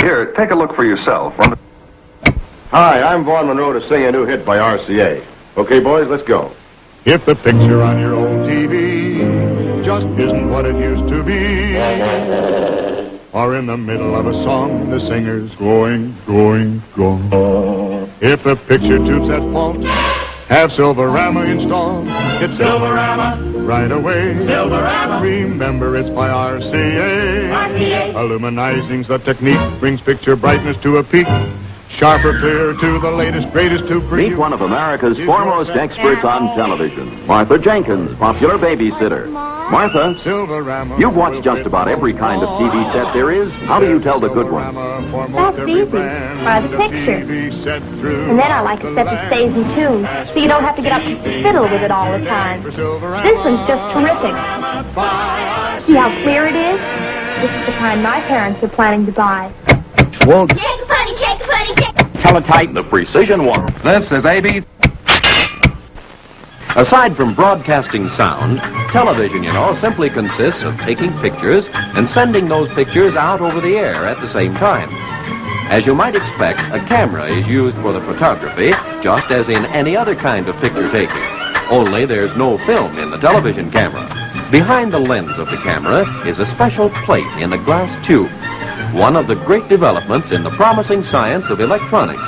Here, take a look for yourself. Hi, I'm Vaughn Monroe to sing a new hit by RCA. Okay, boys, let's go. If the picture on your old TV just isn't what it used to be, or in the middle of a song the singer's going. If the picture tube's at fault, have Silverama installed. Get Silverama right away. Silverama. Remember, it's by RCA. Illuminizing's the technique, brings picture brightness to a peak. Sharper, clear to the latest, greatest to Meet one of America's foremost experts on television, Martha Jenkins, popular babysitter. Martha, you've watched just about every kind of TV set there is. How do you tell the good ones? That's easy. By the picture. And then I like a set that stays in tune, so you don't have to get up to fiddle with it all the time. This one's just terrific. See how clear it is? This is the kind my parents are planning to buy. Well, Shake a putty, shake a putty, shake. Teletype, the precision one. this is AB. Aside from broadcasting sound, television, simply consists of taking pictures and sending those pictures out over the air at the same time. As you might expect, a camera is used for the photography, just as in any other kind of picture taking. Only there's no film in the television camera. Behind the lens of the camera is a special plate in a glass tube, one of the great developments in the promising science of electronics.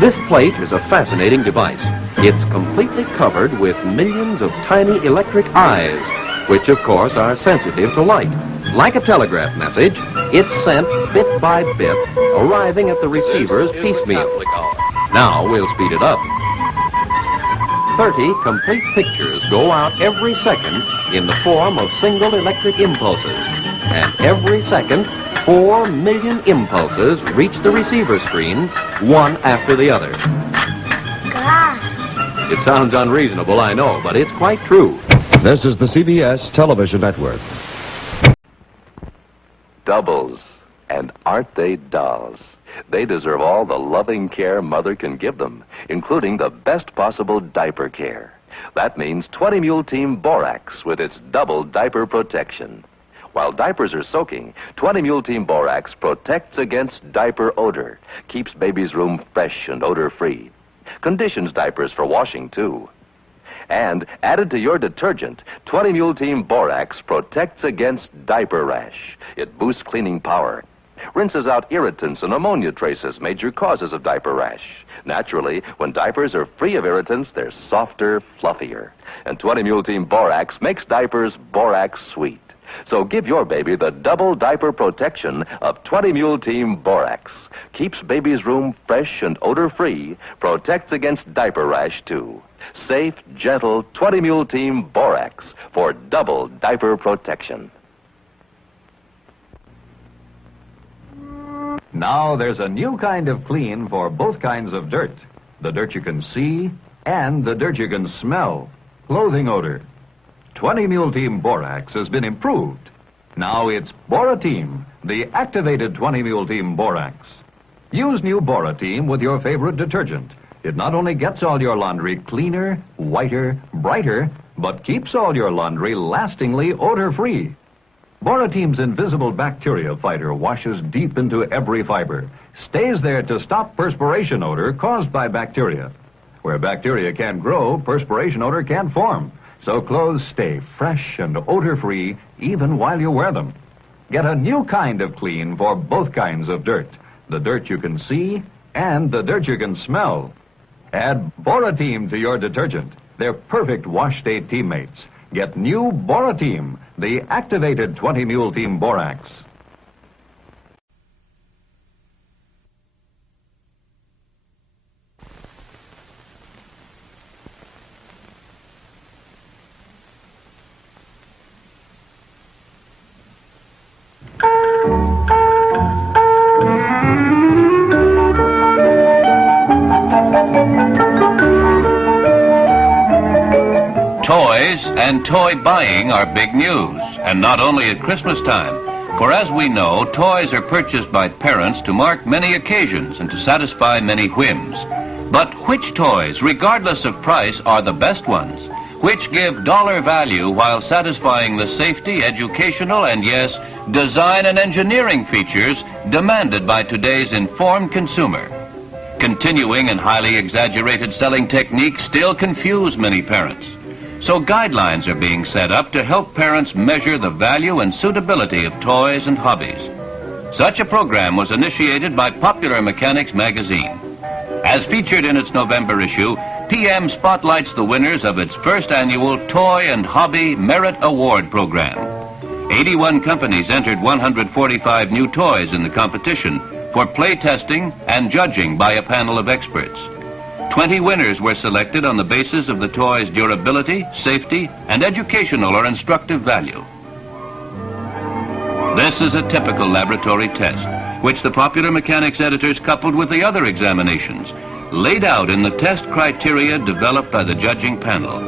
This plate is a fascinating device. It's completely covered with millions of tiny electric eyes, which of course are sensitive to light. Like a telegraph message, it's sent bit by bit, arriving at the receivers piecemeal. Now we'll speed it up. 30 complete pictures go out every second in the form of single electric impulses. And every second, 4 million impulses reach the receiver screen, one after the other. Gosh. It sounds unreasonable, I know, but it's quite true. This is the CBS Television Network. Doubles. And aren't they dolls? They deserve all the loving care mother can give them, including the best possible diaper care. That means 20 Mule Team Borax with its double diaper protection. While diapers are soaking, 20 Mule Team Borax protects against diaper odor, keeps baby's room fresh and odor-free, conditions diapers for washing, too. And added to your detergent, 20 Mule Team Borax protects against diaper rash. It boosts cleaning power, rinses out irritants and ammonia traces, major causes of diaper rash. Naturally, when diapers are free of irritants, they're softer, fluffier. And 20 Mule Team Borax makes diapers Borax sweet. So give your baby the double diaper protection of 20 Mule Team Borax. Keeps baby's room fresh and odor-free, protects against diaper rash, too. Safe, gentle 20 Mule Team Borax for double diaper protection. Now there's a new kind of clean for both kinds of dirt. The dirt you can see and the dirt you can smell. Clothing odor. 20 Mule Team Borax has been improved. Now it's Borateam, the activated 20 Mule Team Borax. Use new Borateam with your favorite detergent. It not only gets all your laundry cleaner, whiter, brighter, but keeps all your laundry lastingly odor-free. Borateam's invisible bacteria fighter washes deep into every fiber, stays there to stop perspiration odor caused by bacteria. Where bacteria can't grow, perspiration odor can't form. So clothes stay fresh and odor-free even while you wear them. Get a new kind of clean for both kinds of dirt. The dirt you can see and the dirt you can smell. Add Borateam to your detergent. They're perfect wash day teammates. Get new Borateam, the activated 20 Mule Team Borax. Toys and toy buying are big news, and not only at Christmas time. For as we know, toys are purchased by parents to mark many occasions and to satisfy many whims. But which toys, regardless of price, are the best ones? which give dollar value while satisfying the safety, educational, and yes, design and engineering features demanded by today's informed consumer. Continuing and highly exaggerated selling techniques still confuse many parents. So guidelines are being set up to help parents measure the value and suitability of toys and hobbies. Such a program was initiated by Popular Mechanics magazine. As featured in its November issue, PM spotlights the winners of its first annual Toy and Hobby Merit Award program. 81 companies entered 145 new toys in the competition for play testing and judging by a panel of experts. 20 winners were selected on the basis of the toy's durability, safety, and educational or instructive value. This is a typical laboratory test, which the Popular Mechanics editors coupled with the other examinations, laid out in the test criteria developed by the judging panel.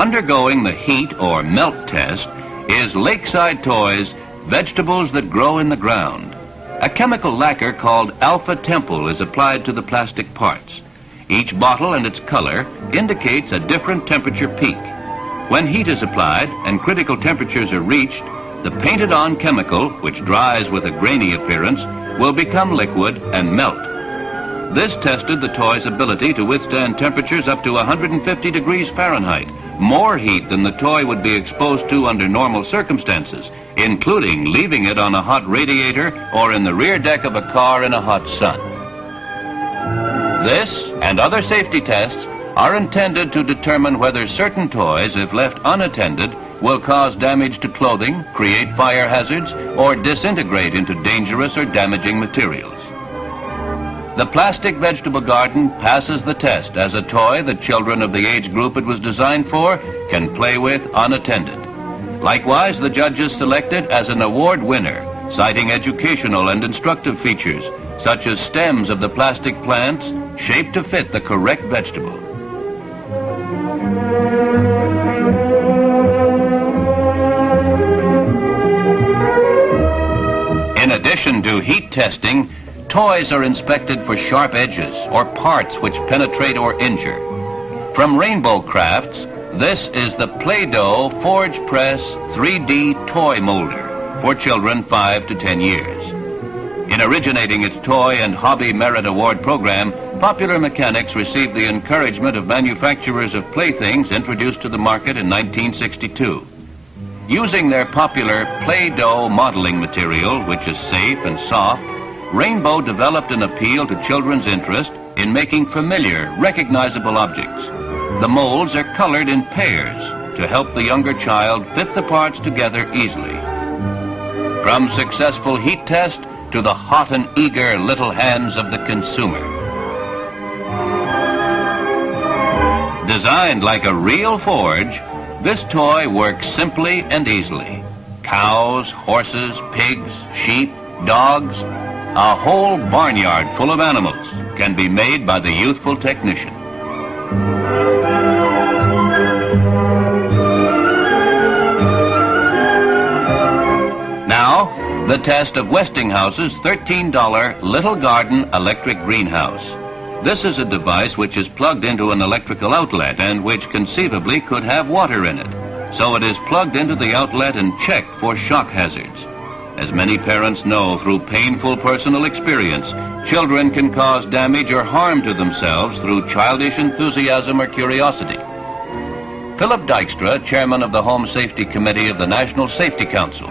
Undergoing the heat or melt test is Lakeside Toys Vegetables That Grow in the Ground. A chemical lacquer called Alpha Temple is applied to the plastic parts. Each bottle and its color indicates a different temperature peak. When heat is applied and critical temperatures are reached, the painted-on chemical, which dries with a grainy appearance, will become liquid and melt. This tested the toy's ability to withstand temperatures up to 150 degrees Fahrenheit, more heat than the toy would be exposed to under normal circumstances, including leaving it on a hot radiator or in the rear deck of a car in a hot sun. This and other safety tests are intended to determine whether certain toys, if left unattended, will cause damage to clothing, create fire hazards, or disintegrate into dangerous or damaging materials. The plastic vegetable garden passes the test as a toy that children of the age group it was designed for can play with unattended. Likewise, the judges selected as an award winner, citing educational and instructive features, such as stems of the plastic plants shaped to fit the correct vegetable. In addition to heat testing, toys are inspected for sharp edges or parts which penetrate or injure. From Rainbow Crafts, this is the Play-Doh Forge Press 3D Toy Molder for children 5 to 10 years. In originating its Toy and Hobby Merit Award program, Popular Mechanics received the encouragement of manufacturers of playthings introduced to the market in 1962. Using their popular Play-Doh modeling material, which is safe and soft, Rainbow developed an appeal to children's interest in making familiar, recognizable objects. The molds are colored in pairs to help the younger child fit the parts together easily. From successful heat test to the hot and eager little hands of the consumer. Designed like a real forge, this toy works simply and easily. Cows, horses, pigs, sheep, dogs, a whole barnyard full of animals can be made by the youthful technician. Now, the test of Westinghouse's $13 Little Garden Electric Greenhouse. This is a device which is plugged into an electrical outlet and which conceivably could have water in it. So it is plugged into the outlet and checked for shock hazards. As many parents know through painful personal experience, children can cause damage or harm to themselves through childish enthusiasm or curiosity. Philip Dykstra, chairman of the Home Safety Committee of the National Safety Council,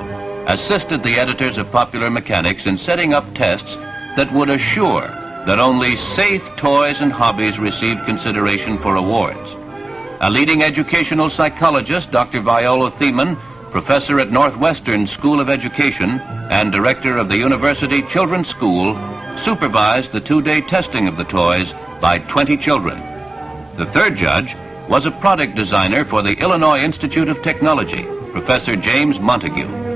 assisted the editors of Popular Mechanics in setting up tests that would assure that only safe toys and hobbies receive consideration for awards. A leading educational psychologist, Dr. Viola Thiemann, professor at Northwestern School of Education and director of the University Children's School, supervised the two-day testing of the toys by 20 children. The third judge was a product designer for the Illinois Institute of Technology, Professor James Montague.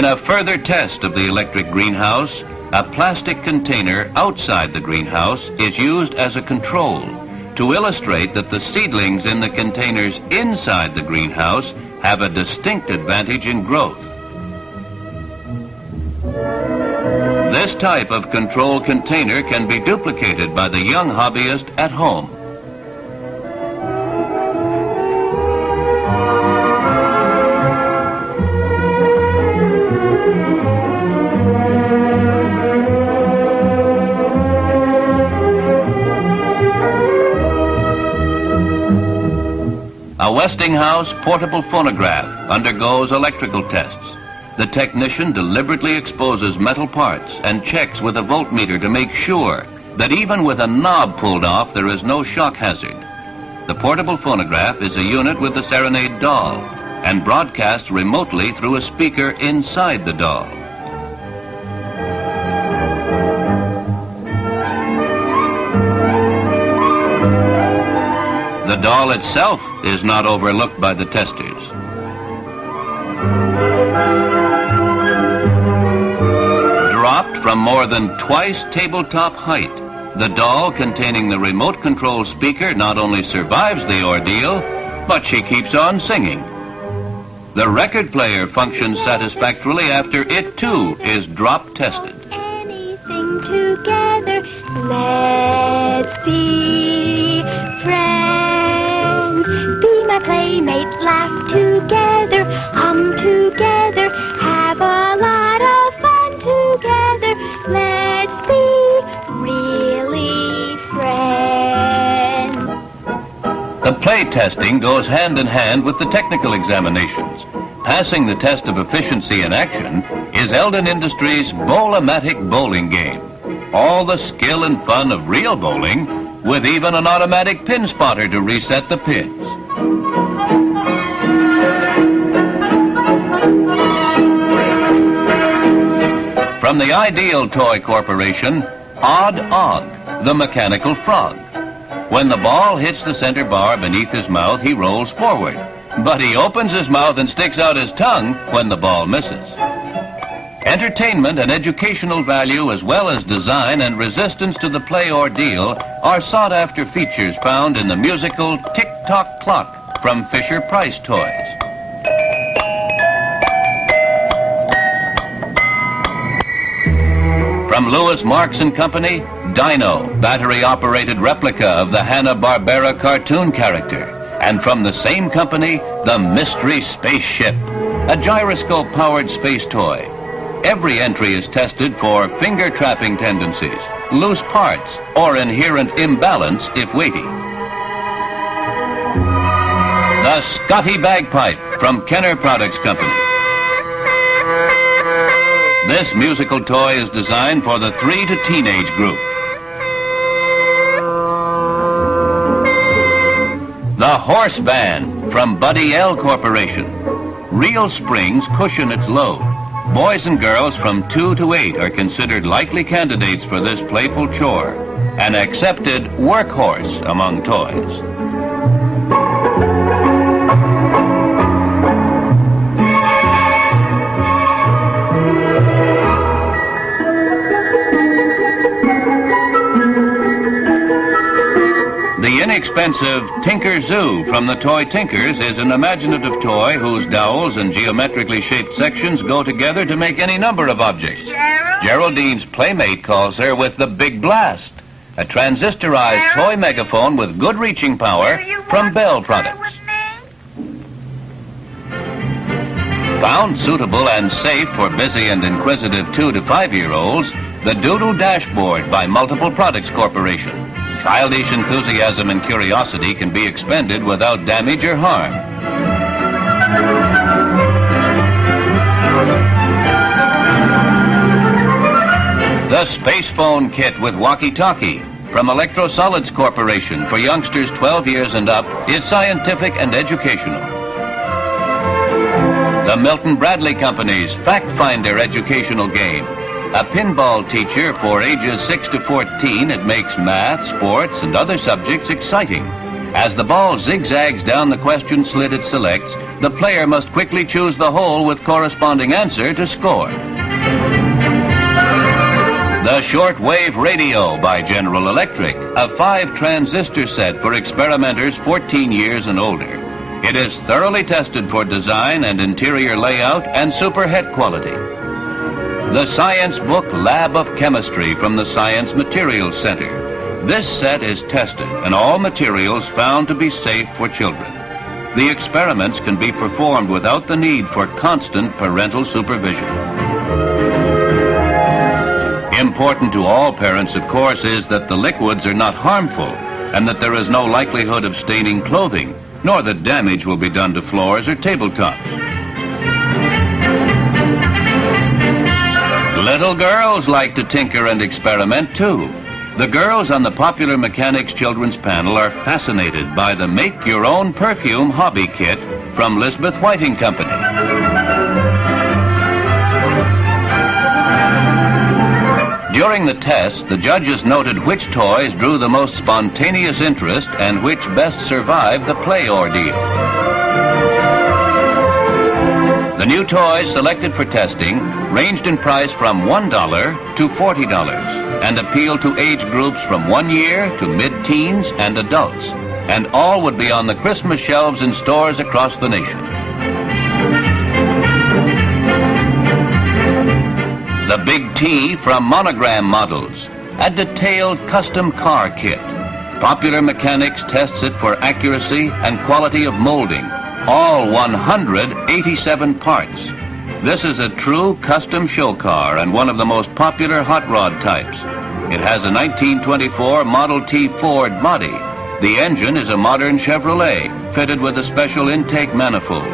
In a further test of the electric greenhouse, a plastic container outside the greenhouse is used as a control to illustrate that the seedlings in the containers inside the greenhouse have a distinct advantage in growth. This type of control container can be duplicated by the young hobbyist at home. A Westinghouse portable phonograph undergoes electrical tests. The technician deliberately exposes metal parts and checks with a voltmeter to make sure that even with a knob pulled off, there is no shock hazard. The portable phonograph is a unit with the Serenade doll and broadcasts remotely through a speaker inside the doll. The doll itself is not overlooked by the testers. Dropped from more than twice tabletop height, the doll containing the remote control speaker not only survives the ordeal, but she keeps on singing. The record player functions satisfactorily after it too is drop tested. Anything together, let's be friends. Be my playmate, laugh together, hum together, have a lot of fun together. Let's be really friends. The play testing goes hand in hand with the technical examinations. Passing the test of efficiency in action is Eldon Industries' Bowl-O-Matic bowling game. All the skill and fun of real bowling, with even an automatic pin spotter to reset the pins. From the Ideal Toy Corporation, Odd Og, the mechanical frog. When the ball hits the center bar beneath his mouth, he rolls forward. But he opens his mouth and sticks out his tongue when the ball misses. Entertainment and educational value, as well as design and resistance to the play ordeal, are sought-after features found in the musical Tick-Tock Clock from Fisher-Price Toys. From Lewis Marks and Company, Dino, battery-operated replica of the Hanna-Barbera cartoon character. And from the same company, the Mystery Spaceship, a gyroscope-powered space toy. Every entry is tested for finger-trapping tendencies, loose parts, or inherent imbalance if weighty. The Scotty Bagpipe from Kenner Products Company. This musical toy is designed for the 3 to teenage group. The Horse Band from Buddy L Corporation. Real springs cushion its load. Boys and girls from 2 to 8 are considered likely candidates for this playful chore, an accepted workhorse among toys. The inexpensive Tinker Zoo from the Toy Tinkers is an imaginative toy whose dowels and geometrically shaped sections go together to make any number of objects. Geraldine's playmate calls her with the Big Blast, a transistorized toy megaphone with good reaching power from Bell Products. Found suitable and safe for busy and inquisitive 2 to 5-year-olds, the Doodle Dashboard by Multiple Products Corporation. Childish enthusiasm and curiosity can be expended without damage or harm. The Space Phone Kit with walkie-talkie from Electro-Solids Corporation for youngsters 12 years and up is scientific and educational. The Milton Bradley Company's Fact Finder educational game. A pinball teacher for ages 6 to 14, it makes math, sports, and other subjects exciting. As the ball zigzags down the question slit it selects, the player must quickly choose the hole with corresponding answer to score. The Shortwave Radio by General Electric, a 5-transistor set for experimenters 14 years and older. It is thoroughly tested for design and interior layout and super head quality. The science book Lab of Chemistry from the Science Materials Center. This set is tested and all materials found to be safe for children. The experiments can be performed without the need for constant parental supervision. Important to all parents, of course, is that the liquids are not harmful and that there is no likelihood of staining clothing, nor that damage will be done to floors or tabletops. Little girls like to tinker and experiment, too. The girls on the Popular Mechanics Children's Panel are fascinated by the Make-Your-Own Perfume Hobby Kit from Lisbeth Whiting Company. During the test, the judges noted which toys drew the most spontaneous interest and which best survived the play ordeal. The new toys selected for testing ranged in price from $1 to $40 and appealed to age groups from 1 year to mid-teens and adults, and all would be on the Christmas shelves in stores across the nation. The Big T from Monogram Models, a detailed custom car kit. Popular Mechanics tests it for accuracy and quality of molding, all 187 parts. This is a true custom show car and one of the most popular hot rod types. It has a 1924 Model T Ford body. The engine is a modern Chevrolet, fitted with a special intake manifold.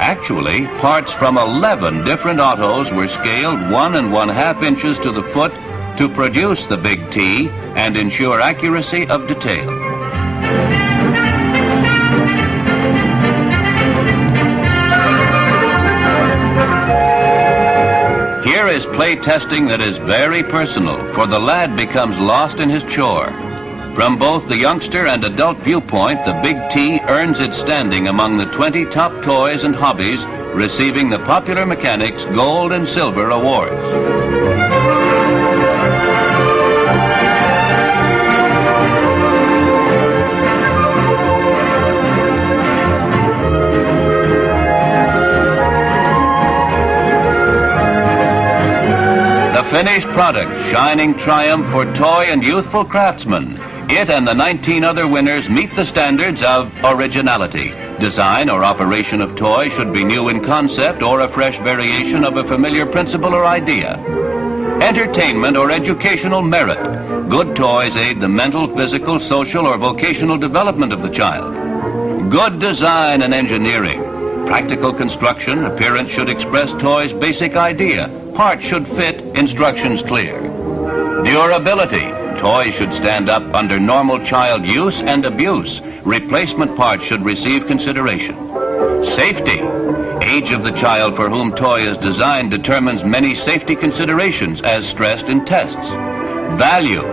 Actually, parts from 11 different autos were scaled 1 1/2 inches to the foot to produce the Big T and ensure accuracy of detail. Here is play testing that is very personal, for the lad becomes lost in his chore. From both the youngster and adult viewpoint, the Big T earns its standing among the 20 top toys and hobbies, receiving the Popular Mechanics Gold and Silver Awards. Finished product, shining triumph for toy and youthful craftsmen. It and the 19 other winners meet the standards of originality. Design or operation of toy should be new in concept or a fresh variation of a familiar principle or idea. Entertainment or educational merit. Good toys aid the mental, physical, social, or vocational development of the child. Good design and engineering. Practical construction, appearance should express toy's basic idea. Parts should fit, instructions clear. Durability. Toys should stand up under normal child use and abuse. Replacement parts should receive consideration. Safety. Age of the child for whom toy is designed determines many safety considerations as stressed in tests. Value.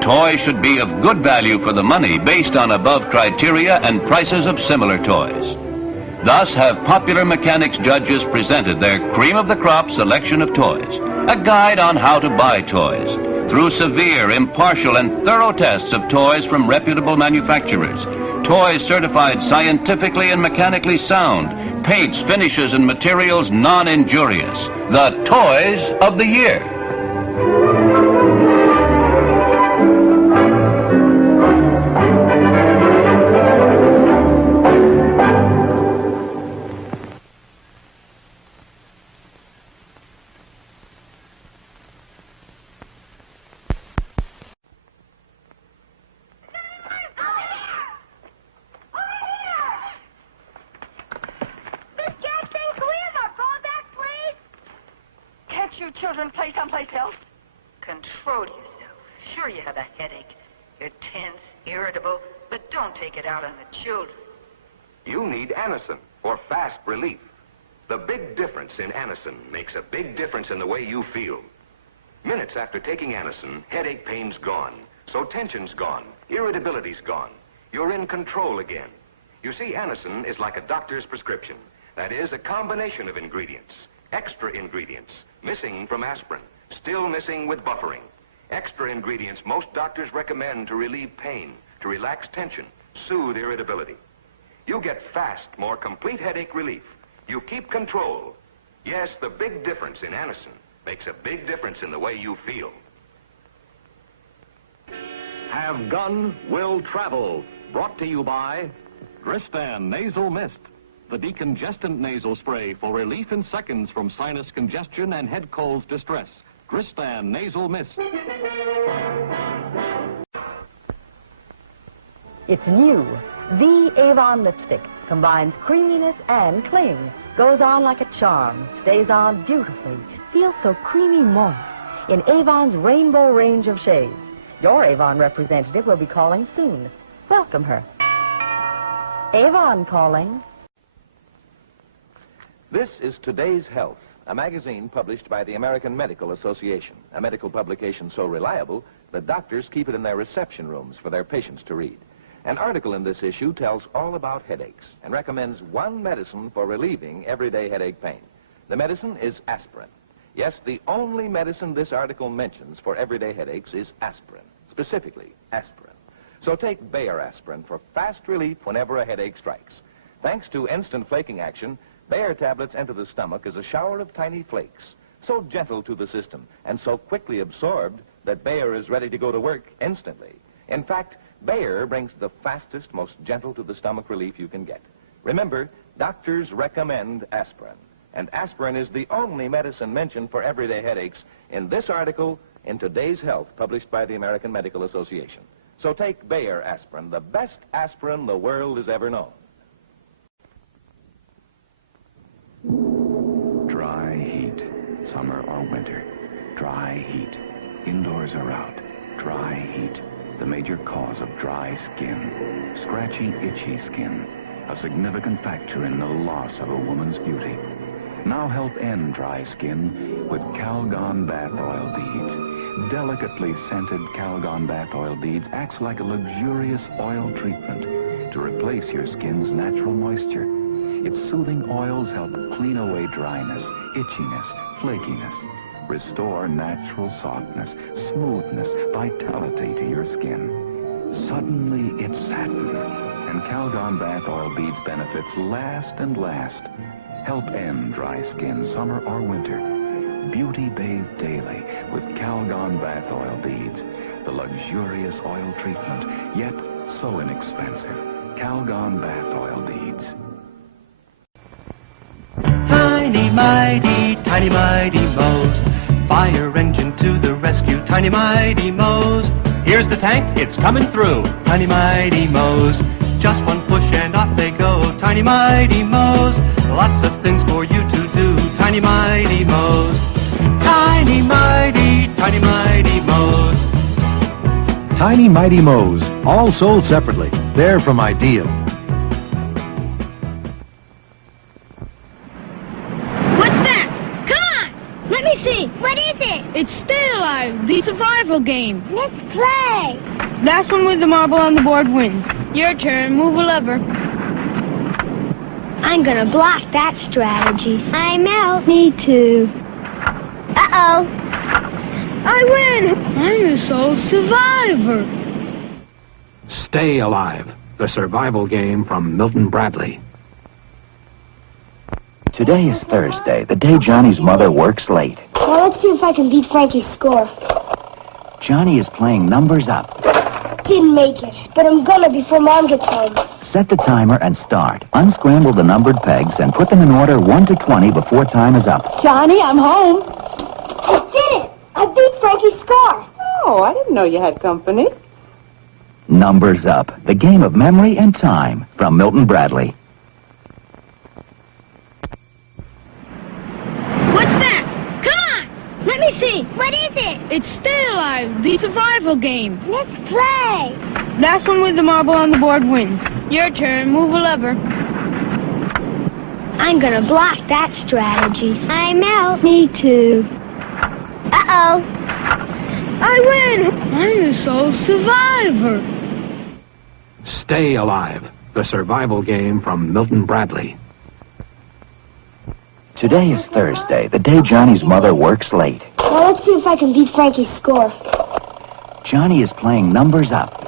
Toys should be of good value for the money based on above criteria and prices of similar toys. Thus have Popular Mechanics judges presented their cream-of-the-crop selection of toys, a guide on how to buy toys, through severe, impartial, and thorough tests of toys from reputable manufacturers, toys certified scientifically and mechanically sound, paints, finishes, and materials non-injurious. The Toys of the Year. You children play someplace else? Control yourself. Sure you have a headache. You're tense, irritable, but don't take it out on the children. You need Anacin for fast relief. The big difference in Anacin makes a big difference in the way you feel. Minutes after taking Anacin, headache pain's gone, so tension's gone, irritability's gone. You're in control again. You see, Anacin is like a doctor's prescription. That is, a combination of ingredients. Extra ingredients, missing from aspirin, still missing with buffering. Extra ingredients most doctors recommend to relieve pain, to relax tension, soothe irritability. You get fast, more complete headache relief. You keep control. Yes, the big difference in Anacin makes a big difference in the way you feel. Have gun, will travel. Brought to you by Dristan Nasal Mist, the decongestant nasal spray for relief in seconds from sinus congestion and head cold's distress. Dristan Nasal Mist. It's new. The Avon lipstick combines creaminess and cling. Goes on like a charm. Stays on beautifully. Feels so creamy moist in Avon's rainbow range of shades. Your Avon representative will be calling soon. Welcome her. Avon calling. This is Today's Health, a magazine published by the American Medical Association, a medical publication so reliable that doctors keep it in their reception rooms for their patients to read. An article in this issue tells all about headaches and recommends one medicine for relieving everyday headache pain. The medicine is aspirin. Yes, the only medicine this article mentions for everyday headaches is aspirin, specifically aspirin. So take Bayer aspirin for fast relief whenever a headache strikes. Thanks to instant flaking action, Bayer tablets enter the stomach as a shower of tiny flakes, so gentle to the system and so quickly absorbed that Bayer is ready to go to work instantly. In fact, Bayer brings the fastest, most gentle to the stomach relief you can get. Remember, doctors recommend aspirin. And aspirin is the only medicine mentioned for everyday headaches in this article in Today's Health, published by the American Medical Association. So take Bayer aspirin, the best aspirin the world has ever known. Dry heat, summer or winter. Dry heat, indoors or out. Dry heat, the major cause of dry skin. Scratchy, itchy skin, a significant factor in the loss of a woman's beauty. Now help end dry skin with Calgon Bath Oil Beads. Delicately scented Calgon Bath Oil Beads acts like a luxurious oil treatment to replace your skin's natural moisture. Its soothing oils help clean away dryness, itchiness, flakiness, restore natural softness, smoothness, vitality to your skin. Suddenly it's satin, and Calgon Bath Oil Beads benefits last and last. Help end dry skin, summer or winter. Beauty bathe daily with Calgon Bath Oil Beads, the luxurious oil treatment, yet so inexpensive. Calgon Bath Oil Beads. Tiny mighty mows. Fire engine to the rescue, tiny mighty mows. Here's the tank, it's coming through. Tiny mighty mows. Just one push and off they go. Tiny mighty mows. Lots of things for you to do. Tiny mighty mows. Tiny mighty mows. Tiny Mighty Mows, all sold separately. They're from Ideal. What's that? Come on! Let me see. What is it? It's Stay Alive, the survival game. Let's play. Last one with the marble on the board wins. Your turn. Move a lever. I'm gonna block that strategy. I'm out. Me too. Uh-oh. I win! I'm a sole survivor. Stay Alive, the survival game from Milton Bradley. Today is Thursday, the day Johnny's mother works late. Now let's see if I can beat Frankie's score. Johnny is playing numbers up. Didn't make it, but I'm gonna before Mom gets home. Set the timer and start. Unscramble the numbered pegs and put them in order 1 to 20 before time is up. Johnny, I'm home. I did it! I beat Frankie's score. Oh, I didn't know you had company. Numbers Up, the game of memory and time, from Milton Bradley. What's that? Come on! Let me see. What is it? It's Stay Alive, the survival game. Let's play. Last one with the marble on the board wins. Your turn. Move a lever. I'm gonna block that strategy. I'm out. Me too. Uh-oh. I win! I'm a sole survivor. Stay Alive, the survival game from Milton Bradley. Today is Thursday, the day Johnny's mother works late. Now let's see if I can beat Frankie's score. Johnny is playing numbers up.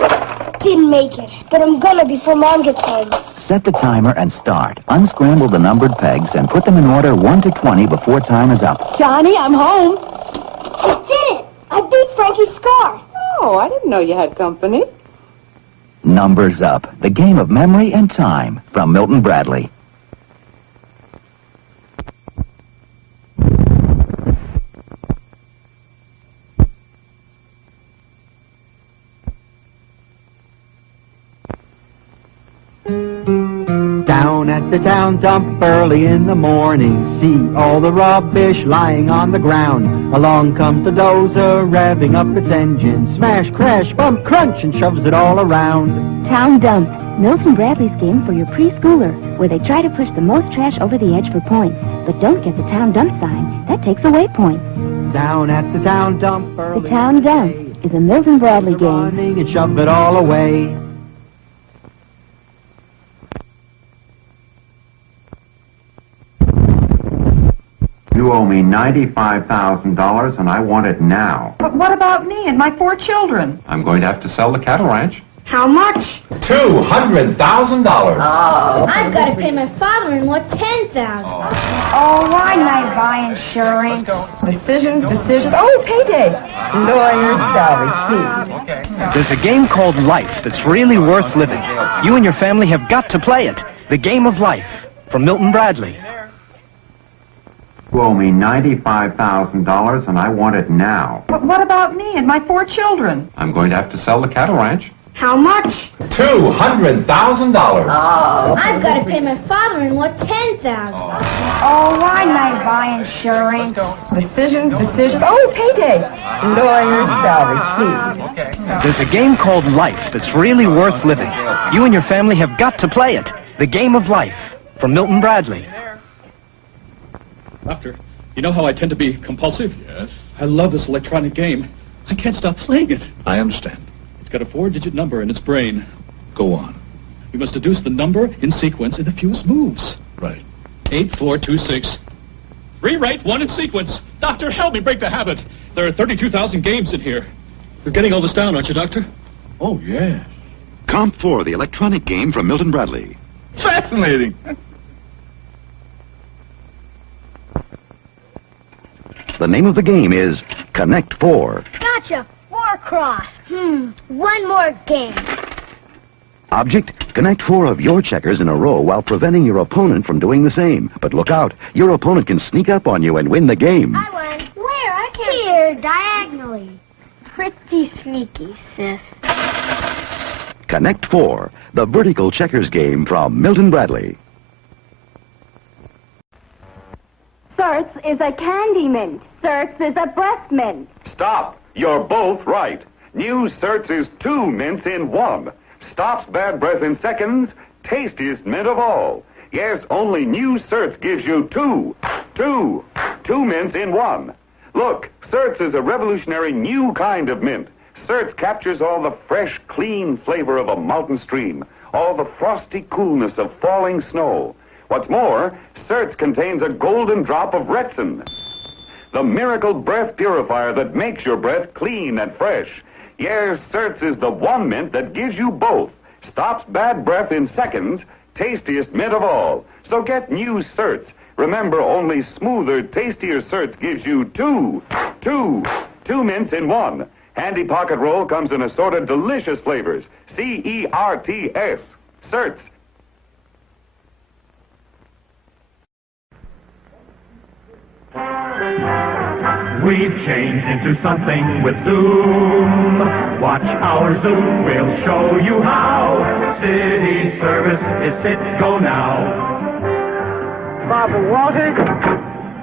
Didn't make it, but I'm gonna before Mom gets home. Set the timer and start. Unscramble the numbered pegs and put them in order 1 to 20 before time is up. Johnny, I'm home. I did it! I beat Frankie's score. Oh, I didn't know you had company. Numbers Up, the game of memory and time, from Milton Bradley. Down at the town dump early in the morning, see all the rubbish lying on the ground. Along comes the dozer, revving up its engine. Smash, crash, bump, crunch, and shoves it all around. Town Dump, Milton Bradley's game for your preschooler, where they try to push the most trash over the edge for points, but don't get the Town Dump sign. That takes away points. Down at the town dump early The Town Dump is a Milton Bradley game. running and shove it all away. You owe me $95,000, and I want it now. But what about me and my 4 children? I'm going to have to sell the cattle ranch. How much? $200,000. Oh. I've got to pay my father-in-law $10,000. Oh, why didn't I buy insurance? Decisions. Oh, payday. Lawyer's salary, too. There's a game called Life that's really worth living. You and your family have got to play it. The Game of Life, from Milton Bradley. You owe me $95,000, and I want it now. But what about me and my 4 children? I'm going to have to sell the cattle ranch. How much? $200,000. Oh. I've got to pay my father-in-law $10,000. Oh, why didn't I buy insurance? Decisions. Oh, payday. Lawyer's salary, too. There's a game called Life that's really worth living. You and your family have got to play it. The Game of Life, from Milton Bradley. Doctor, you know how I tend to be compulsive? Yes. I love this electronic game. I can't stop playing it. I understand. It's got a 4-digit number in its brain. Go on. We must deduce the number in sequence in the fewest moves. Right. 8, 4, 2, 6. Rewrite 1 in sequence. Doctor, help me break the habit. There are 32,000 games in here. You're getting all this down, aren't you, Doctor? Oh, yes. Comp 4, the electronic game from Milton Bradley. Fascinating. The name of the game is Connect 4. Gotcha. 4 cross. One more game. Object, connect 4 of your checkers in a row while preventing your opponent from doing the same. But look out, your opponent can sneak up on you and win the game. I won. Where? I can't. Here, diagonally. Pretty sneaky, sis. Connect 4, the vertical checkers game from Milton Bradley. Certs is a candy mint. Certs is a breath mint. Stop! You're both right. New Certs is 2 mints in 1. Stops bad breath in seconds. Tastiest mint of all. Yes, only new Certs gives you 2 mints in 1. Look, Certs is a revolutionary new kind of mint. Certs captures all the fresh, clean flavor of a mountain stream, all the frosty coolness of falling snow. What's more, Certs contains a golden drop of Retsin, the miracle breath purifier that makes your breath clean and fresh. Yes, Certs is the one mint that gives you both. Stops bad breath in seconds, tastiest mint of all. So get new Certs. Remember, only smoother, tastier Certs gives you 2 mints in 1. Handy pocket roll comes in assorted delicious flavors. C-E-R-T-S. Certs. We've changed into something with Zoom. Watch our Zoom, we'll show you how. City service is Citgo now. Barbara Walters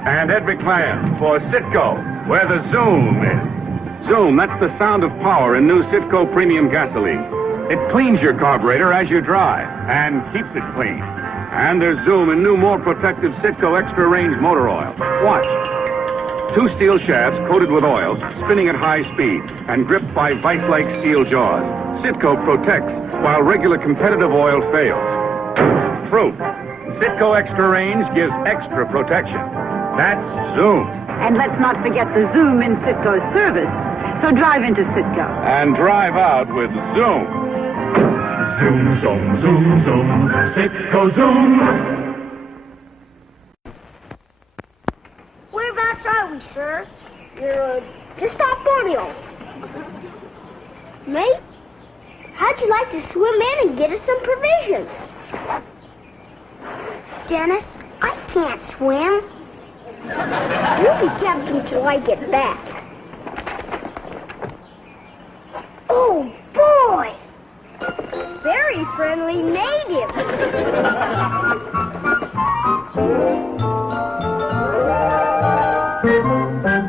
and Ed McClan for Citgo, where the Zoom is. Zoom, that's the sound of power in new Citgo Premium Gasoline. It cleans your carburetor as you drive and keeps it clean. And there's Zoom in new, more protective Citgo Extra Range motor oil. Watch. 2 steel shafts coated with oil, spinning at high speed, and gripped by vice-like steel jaws. Citgo protects while regular competitive oil fails. Proof. Citgo Extra Range gives extra protection. That's Zoom. And let's not forget the Zoom in Citgo's service. So drive into Citgo. And drive out with Zoom. Zoom, zoom, zoom, zoom, sicko zoom. Whereabouts are we, sir? You're just off Borneo. Mate, how'd you like to swim in and get us some provisions? Dennis, I can't swim. You'll be captain till I get back. Oh, boy! Very friendly natives.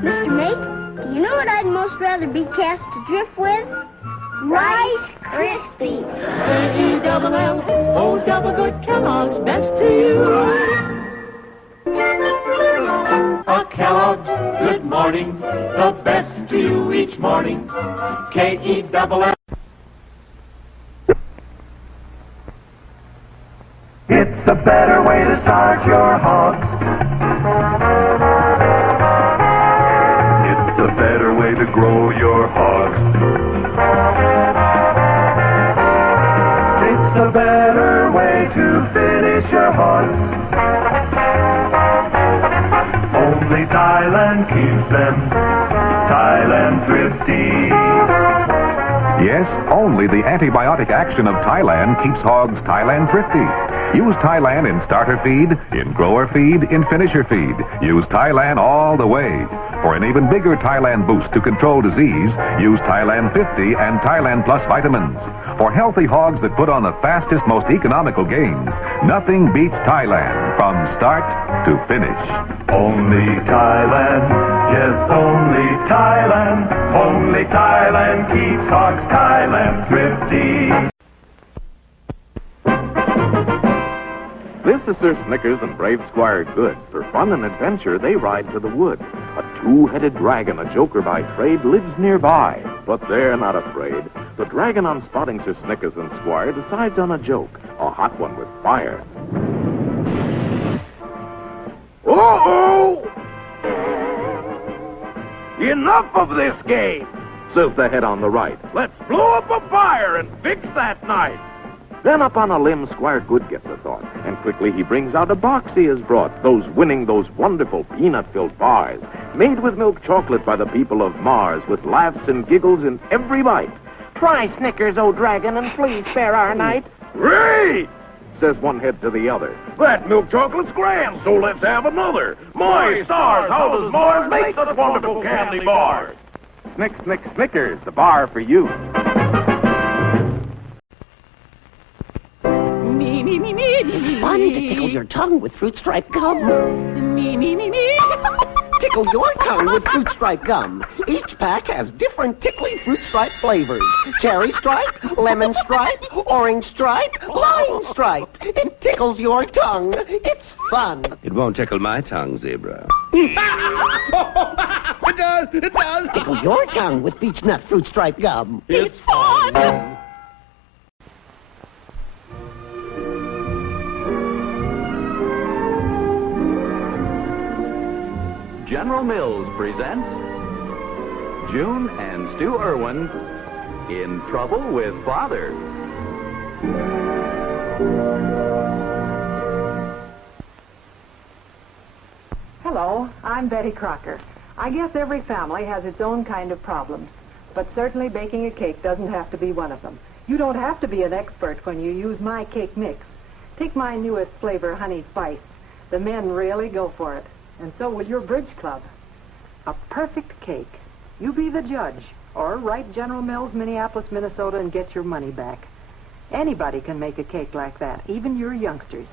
Mr. Mate, do you know what I'd most rather be cast adrift with? Rice Krispies. Oh, double good Kellogg's, best to you. A Kellogg's, good morning, the best to you each morning. K-E-double-L. It's a better way to start your hogs. It's a better way to grow your hogs. It's a better way to finish your hogs. Only Thailand keeps them. Thailand thrifty. Yes, only the antibiotic action of Thailand keeps hogs Thailand thrifty. Use Thailand in starter feed, in grower feed, in finisher feed. Use Thailand all the way. For an even bigger Thailand boost to control disease, use Thailand 50 and Thailand Plus vitamins. For healthy hogs that put on the fastest, most economical gains, nothing beats Thailand from start to finish. Only Thailand, yes, only Thailand. Only Thailand keeps hogs Thailand thrifty. This is Sir Snickers and brave Squire Good. For fun and adventure, they ride to the wood. A two-headed dragon, a joker by trade, lives nearby. But they're not afraid. The dragon, on spotting Sir Snickers and Squire, decides on a joke. A hot one with fire. Uh-oh! Enough of this game, says the head on the right. Let's blow up a fire and fix that night. Then up on a limb, Squire Good gets a thought, and quickly he brings out a box he has brought, those wonderful peanut-filled bars, made with milk chocolate by the people of Mars, with laughs and giggles in every bite. Try Snickers, O dragon, and please spare our night. Great! Says one head to the other. That milk chocolate's grand, so let's have another. My stars, how does Mars make such wonderful candy bars? Snick, snick, Snickers, the bar for you. It's fun to tickle your tongue with fruit stripe gum. Tickle your tongue with fruit stripe gum. Each pack has different tickly fruit stripe flavors. Cherry stripe, lemon stripe, orange stripe, lime stripe. It tickles your tongue. It's fun. It won't tickle my tongue, Zebra. It does. Tickle your tongue with beech nut fruit stripe gum. It's fun. General Mills presents June and Stu Irwin in Trouble with Father. Hello, I'm Betty Crocker. I guess every family has its own kind of problems, but certainly baking a cake doesn't have to be one of them. You don't have to be an expert when you use my cake mix. Take my newest flavor, Honey Spice. The men really go for it. And so will your bridge club. A perfect cake. You be the judge. Or write General Mills, Minneapolis, Minnesota, and get your money back. Anybody can make a cake like that, even your youngsters.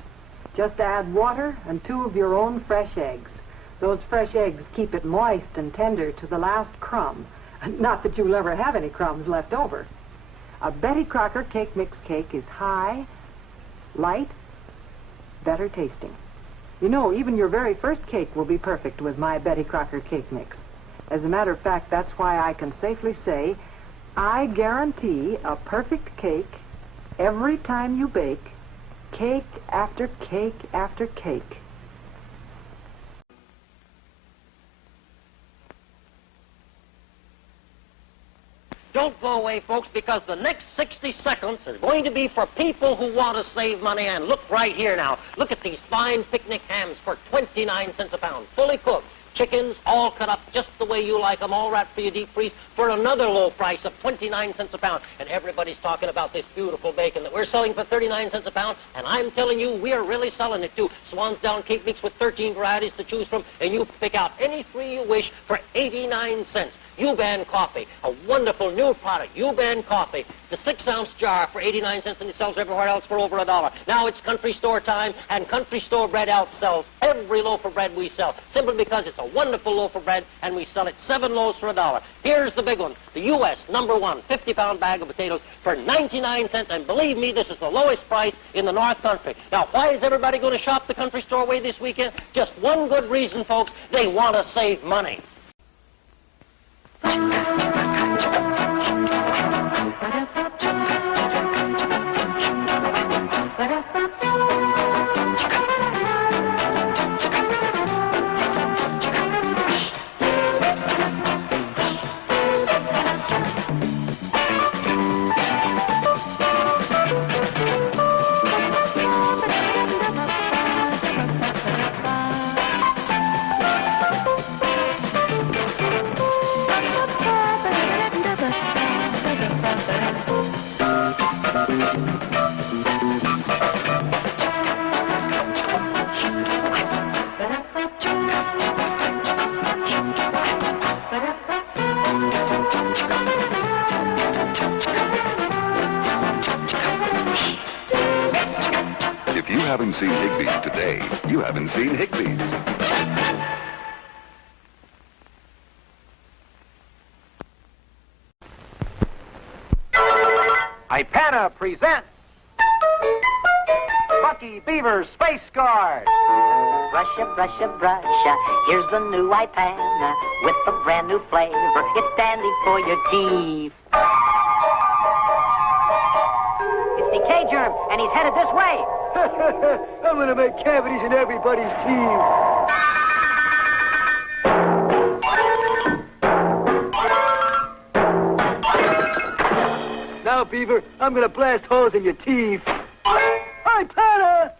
Just add water and 2 of your own fresh eggs. Those fresh eggs keep it moist and tender to the last crumb. Not that you'll ever have any crumbs left over. A Betty Crocker cake mix cake is high, light, better tasting. You know, even your very first cake will be perfect with my Betty Crocker cake mix. As a matter of fact, that's why I can safely say, I guarantee a perfect cake every time you bake, cake after cake after cake. don't go away, folks, because the next 60 seconds is going to be for people who want to save money. And look right here now. Look at these fine picnic hams for 29 cents a pound, fully cooked. Chickens all cut up just the way you like them, all wrapped for your deep freeze for another low price of 29 cents a pound. And everybody's talking about this beautiful bacon that we're selling for 39 cents a pound. And I'm telling you, we're really selling it too. Swan's Down cake mix with 13 varieties to choose from. And you pick out any three you wish for 89 cents. U-Ban coffee, a wonderful new product, U-Ban coffee, the 6-ounce jar for 89 cents, and it sells everywhere else for over $1. Now it's country store time, and country store bread outsells every loaf of bread we sell, simply because it's a wonderful loaf of bread, and we sell it 7 loaves for $1. Here's the big one, the U.S. #1 50-pound bag of potatoes for 99 cents, and believe me, this is the lowest price in the North Country. Now, why is everybody going to shop the country store way this weekend? Just one good reason, folks, they want to save money. If you haven't seen Higbee's today, you haven't seen Higbee's. Ipana presents Bucky Beaver's Space Guard. Brusha, brusha, brusha, here's the new Ipana with a brand new flavor. It's dandy for your teeth. It's decay germ, and he's headed this way. I'm gonna make cavities in everybody's teeth. Now, Beaver, I'm gonna blast holes in your teeth. Ipana!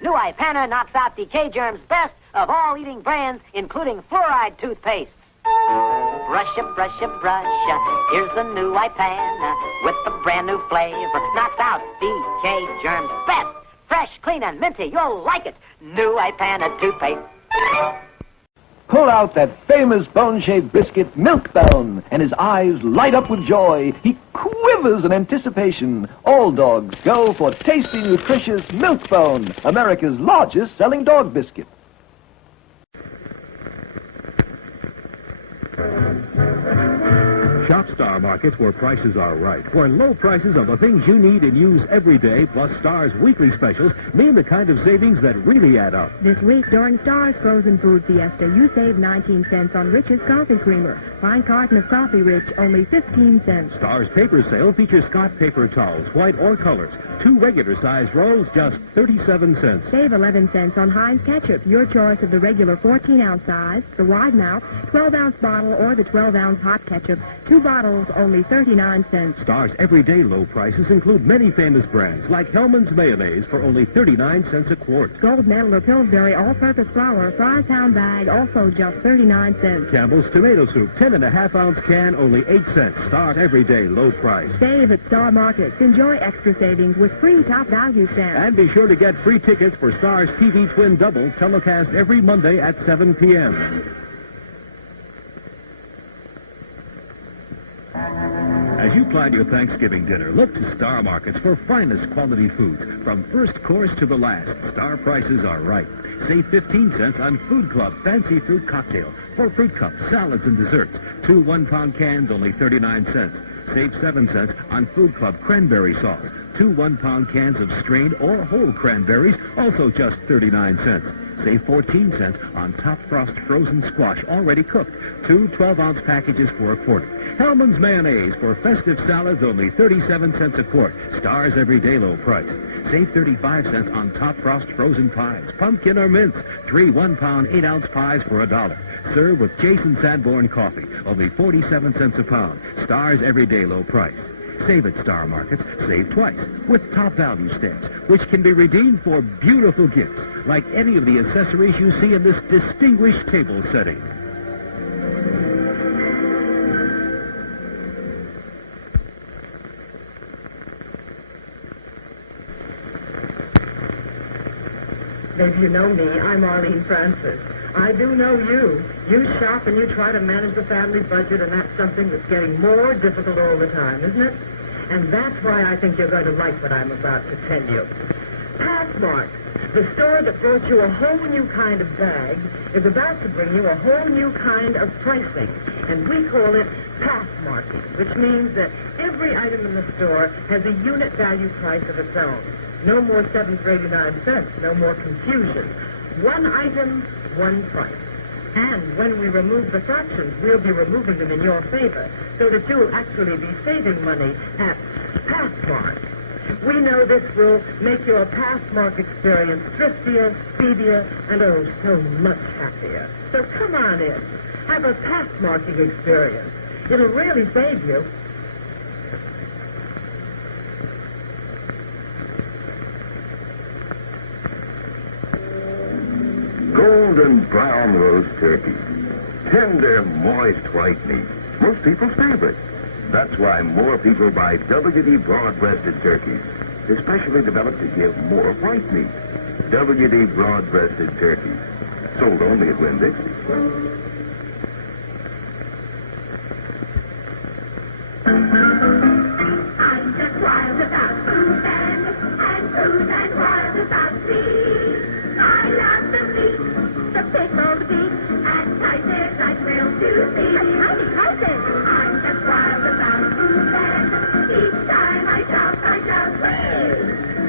New Ipana knocks out decay germs best of all eating brands, including fluoride toothpaste. Brusha, brusha, brusha, here's the new Ipana with the brand new flavor. Knocks out decay germs best. Fresh, clean, and minty, you'll like it. New Ipana toothpaste. Pull out that famous bone-shaped biscuit, Milk-Bone, and his eyes light up with joy. He quivers in anticipation. All dogs go for tasty, nutritious Milk-Bone, America's largest selling dog biscuit. Shop Star Markets where prices are right. Where low prices of the things you need and use every day, plus Star's weekly specials, mean the kind of savings that really add up. This week, during Star's Frozen Food Fiesta, you save 19 cents on Rich's Coffee Creamer. Fine carton of Coffee Rich, only 15 cents. Star's paper sale features Scott paper towels, white or colors. 2 regular-sized rolls, just 37 cents. Save 11 cents on Heinz Ketchup, your choice of the regular 14-ounce size, the wide mouth, 12-ounce bottle, or the 12-ounce hot ketchup. 2 bottles, only 39 cents. Star's everyday low prices include many famous brands, like Hellman's Mayonnaise for only 39 cents a quart. Gold Medal or Pillsbury all-purpose flour, 5-pound bag, also just 39 cents. Campbell's Tomato Soup, 10.5-ounce can, only 8 cents. Star's everyday low price. Save at Star Markets. Enjoy extra savings with free top value stamps. And be sure to get free tickets for Star's TV Twin Double, telecast every Monday at 7 p.m. As you plan your Thanksgiving dinner, look to Star Markets for finest quality foods. From first course to the last, Star prices are right. Save 15 cents on Food Club Fancy Fruit Cocktail, 4 fruit cups, salads, and desserts. 2 1-pound cans, only 39 cents. Save 7 cents on Food Club Cranberry Sauce. 2 1-pound cans of strained or whole cranberries, also just 39 cents. Save 14 cents on Top Frost frozen squash already cooked. 2 12-ounce packages for a quarter. Hellman's mayonnaise for festive salads, only 37 cents a quart. Star's everyday low price. Save 35 cents on Top Frost frozen pies, pumpkin or mince. 3 1-pound 8-ounce pies for $1. Serve with Jason Sanborn coffee, only 47 cents a pound. Star's everyday low price. Save at Star Markets, save twice with top value stamps, which can be redeemed for beautiful gifts, like any of the accessories you see in this distinguished table setting. Maybe you know me. I'm Arlene Francis. I do know you. You shop and you try to manage the family budget, and that's something that's getting more difficult all the time, isn't it? And that's why I think you're going to like what I'm about to tell you. Passmark, the store that brought you a whole new kind of bag, is about to bring you a whole new kind of pricing. And we call it Passmarking, which means that every item in the store has a unit value price of its own. No more 7 for 89 cents. No more confusion. One item, one price. And when we remove the fractions, we'll be removing them in your favor, so that you'll actually be saving money at Passmark. We know this will make your Passmark experience thriftier, speedier, and oh, so much happier. So come on in. Have a Passmarking experience. It'll really save you. Golden brown roast turkey. Tender, moist white meat. Most people's favorite. That's why more people buy WD broad-breasted turkeys, especially developed to give more white meat. WD broad-breasted turkey. Sold only at Winn-Dixie. I'm just wild about food and food and wild about meat. I love the meat, the pickled beef, and prices I thrill to see. I'm just wild about food and each time I shop, I just win.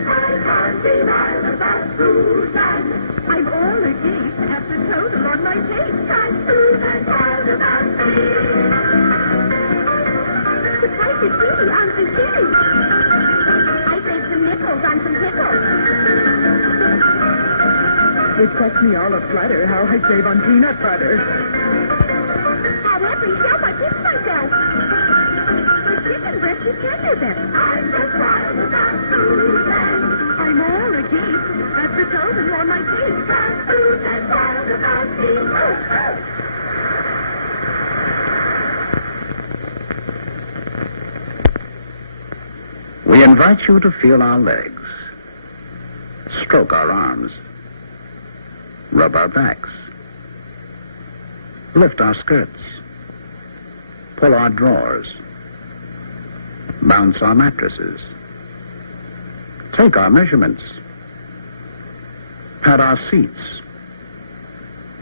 I can't be wild about food and I'm all agape at the total on my taste. I'm food and wild about meat. The price is really on some chili. I saved some nickels on some pickles. It sets me all aflutter how I save on peanut butter. At every shop I pinch myself. The chicken breast is tender better. I'm just wild about food and I'm all agape at the total on my taste. I'm food and wild about meat. We invite you to feel our legs, stroke our arms, rub our backs, lift our skirts, pull our drawers, bounce our mattresses, take our measurements, pat our seats,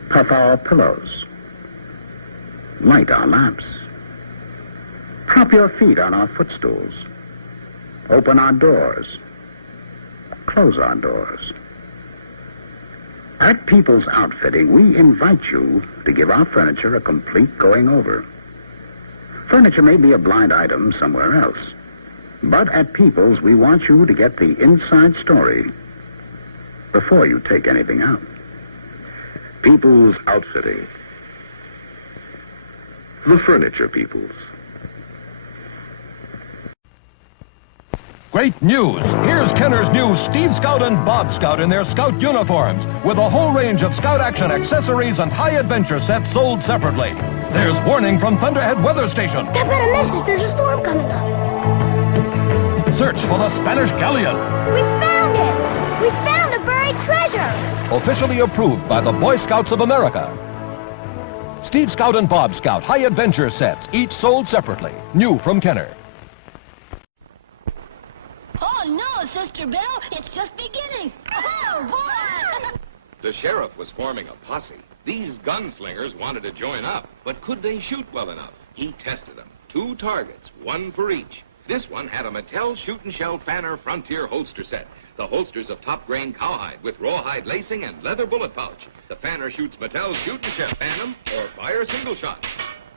puff our pillows, light our lamps, prop your feet on our footstools, open our doors, close our doors. At People's Outfitting, we invite you to give our furniture a complete going over. Furniture may be a blind item somewhere else, but at People's, we want you to get the inside story before you take anything out. People's Outfitting. The Furniture Peoples. Great news! Here's Kenner's new Steve Scout and Bob Scout in their Scout uniforms with a whole range of Scout action accessories and high adventure sets sold separately. There's warning from Thunderhead Weather Station. That better message, there's a storm coming up. Search for the Spanish galleon. We found it! We found the buried treasure! Officially approved by the Boy Scouts of America. Steve Scout and Bob Scout high adventure sets, each sold separately. New from Kenner. Oh, no, Sister Bill, it's just beginning. Oh, boy! The sheriff was forming a posse. These gunslingers wanted to join up, but could they shoot well enough? He tested them. 2 targets, 1 for each. This one had a Mattel Shoot and Shell Fanner Frontier holster set. The holsters of top-grain cowhide with rawhide lacing and leather bullet pouch. The Fanner shoots Mattel's Shoot and Shell Phantom or Fire single shot.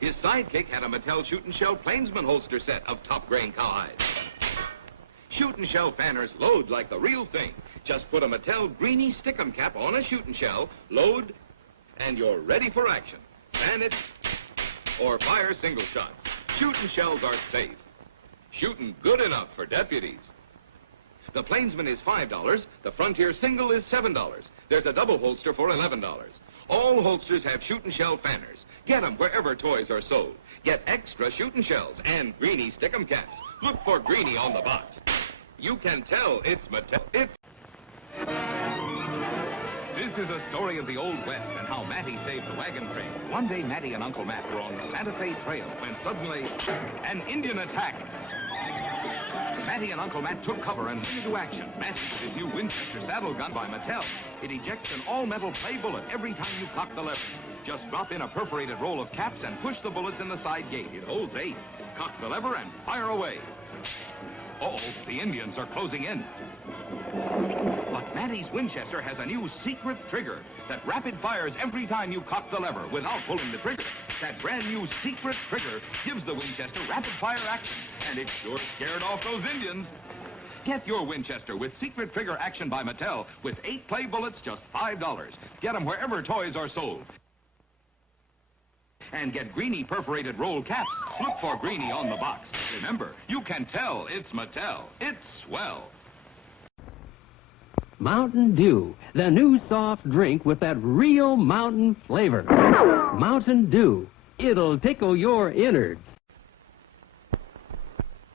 His sidekick had a Mattel Shoot and Shell Plainsman holster set of top-grain cowhide. Shoot and Shell Fanners load like the real thing. Just put a Mattel Greenie Stickum cap on a Shoot and Shell, load, and you're ready for action. Fan it or fire single shots. Shoot and Shells are safe. Shooting good enough for deputies. The Plainsman is $5. The Frontier Single is $7. There's a double holster for $11. All holsters have Shoot and Shell Fanners. Get them wherever toys are sold. Get extra Shoot and Shells and Greenie Stickum caps. Look for Greenie on the box. You can tell it's Mattel. This is a story of the Old West and how Matty saved the wagon train. One day, Matty and Uncle Matt were on the Santa Fe Trail when suddenly an Indian attacked. Matty and Uncle Matt took cover and went into action. Matty with his new Winchester saddle gun by Mattel. It ejects an all-metal play bullet every time you cock the lever. Just drop in a perforated roll of caps and push the bullets in the side gate. It holds 8. Cock the lever and fire away. Uh-oh, the Indians are closing in. But Matty's Winchester has a new secret trigger that rapid fires every time you cock the lever without pulling the trigger. That brand new secret trigger gives the Winchester rapid fire action, and it sure scared off those Indians. Get your Winchester with secret trigger action by Mattel with 8 play bullets, just $5. Get them wherever toys are sold. And get Greenie perforated roll caps. Look for Greenie on the box. Remember, you can tell it's Mattel. It's swell. Mountain Dew, the new soft drink with that real mountain flavor. Mountain Dew, it'll tickle your innards.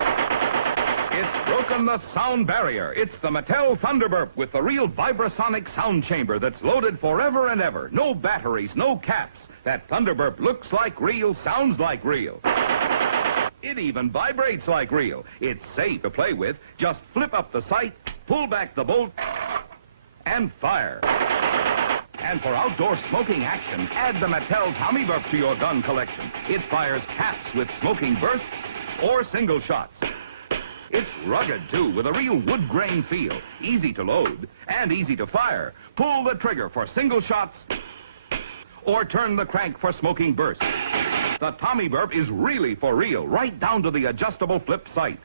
It's broken the sound barrier. It's the Mattel Thunderburp with the real vibrasonic sound chamber that's loaded forever and ever. No batteries, no caps. That Thunderburp looks like real, sounds like real. It even vibrates like real. It's safe to play with. Just flip up the sight, pull back the bolt, and fire. And for outdoor smoking action, add the Mattel Tommy Burp to your gun collection. It fires caps with smoking bursts or single shots. It's rugged, too, with a real wood grain feel. Easy to load and easy to fire. Pull the trigger for single shots or turn the crank for smoking bursts. The Tommy Burp is really for real, right down to the adjustable flip sight.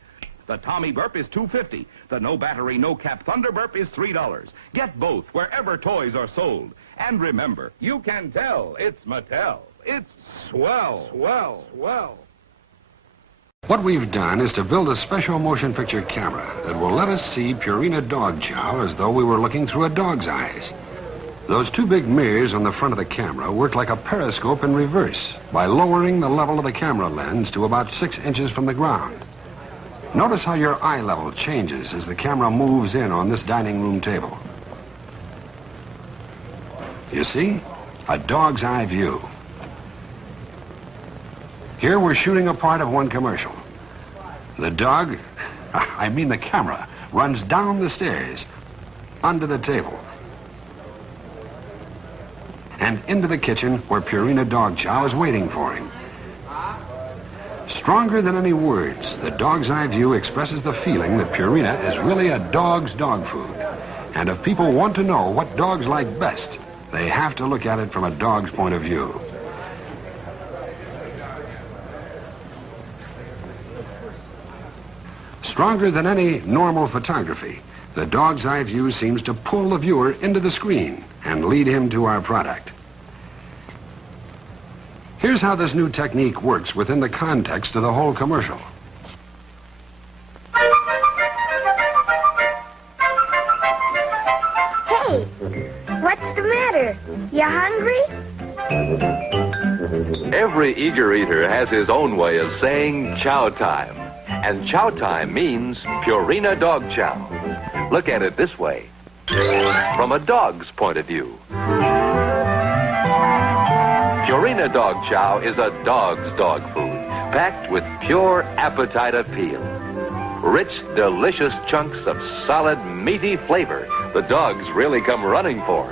The Tommy Burp is $2.50. The no battery, no cap Thunderburp is $3. Get both wherever toys are sold. And remember, you can tell it's Mattel. It's swell, swell, swell. What we've done is to build a special motion picture camera that will let us see Purina dog chow as though we were looking through a dog's eyes. Those 2 big mirrors on the front of the camera work like a periscope in reverse by lowering the level of the camera lens to about 6 inches from the ground. Notice how your eye level changes as the camera moves in on this dining room table. You see? A dog's eye view. Here we're shooting a part of one commercial. The dog, I mean the camera, runs down the stairs, under the table, and into the kitchen where Purina dog chow is waiting for him. Stronger than any words, the dog's eye view expresses the feeling that Purina is really a dog's dog food. And if people want to know what dogs like best, they have to look at it from a dog's point of view. Stronger than any normal photography, the dog's eye view seems to pull the viewer into the screen and lead him to our product. Here's how this new technique works within the context of the whole commercial. Hey, what's the matter? You hungry? Every eager eater has his own way of saying chow time. And chow time means Purina dog chow. Look at it this way. From a dog's point of view. Purina dog chow is a dog's dog food, packed with pure appetite appeal. Rich, delicious chunks of solid, meaty flavor the dogs really come running for.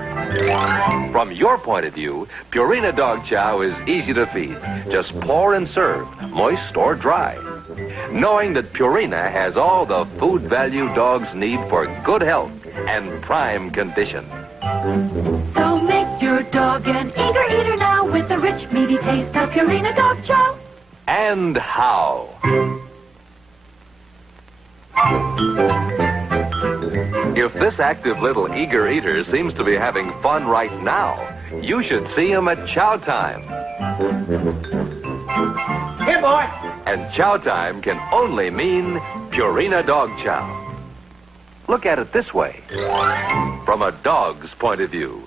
From your point of view, Purina dog chow is easy to feed. Just pour and serve, moist or dry. knowing that Purina has all the food value dogs need for good health and prime condition. So make your dog an eager eater now with the rich, meaty taste of Purina Dog Chow. And how? If this active little eager eater seems to be having fun right now, you should see him at chow time. Here, boy. And chow time can only mean Purina Dog Chow. Look at it this way, from a dog's point of view.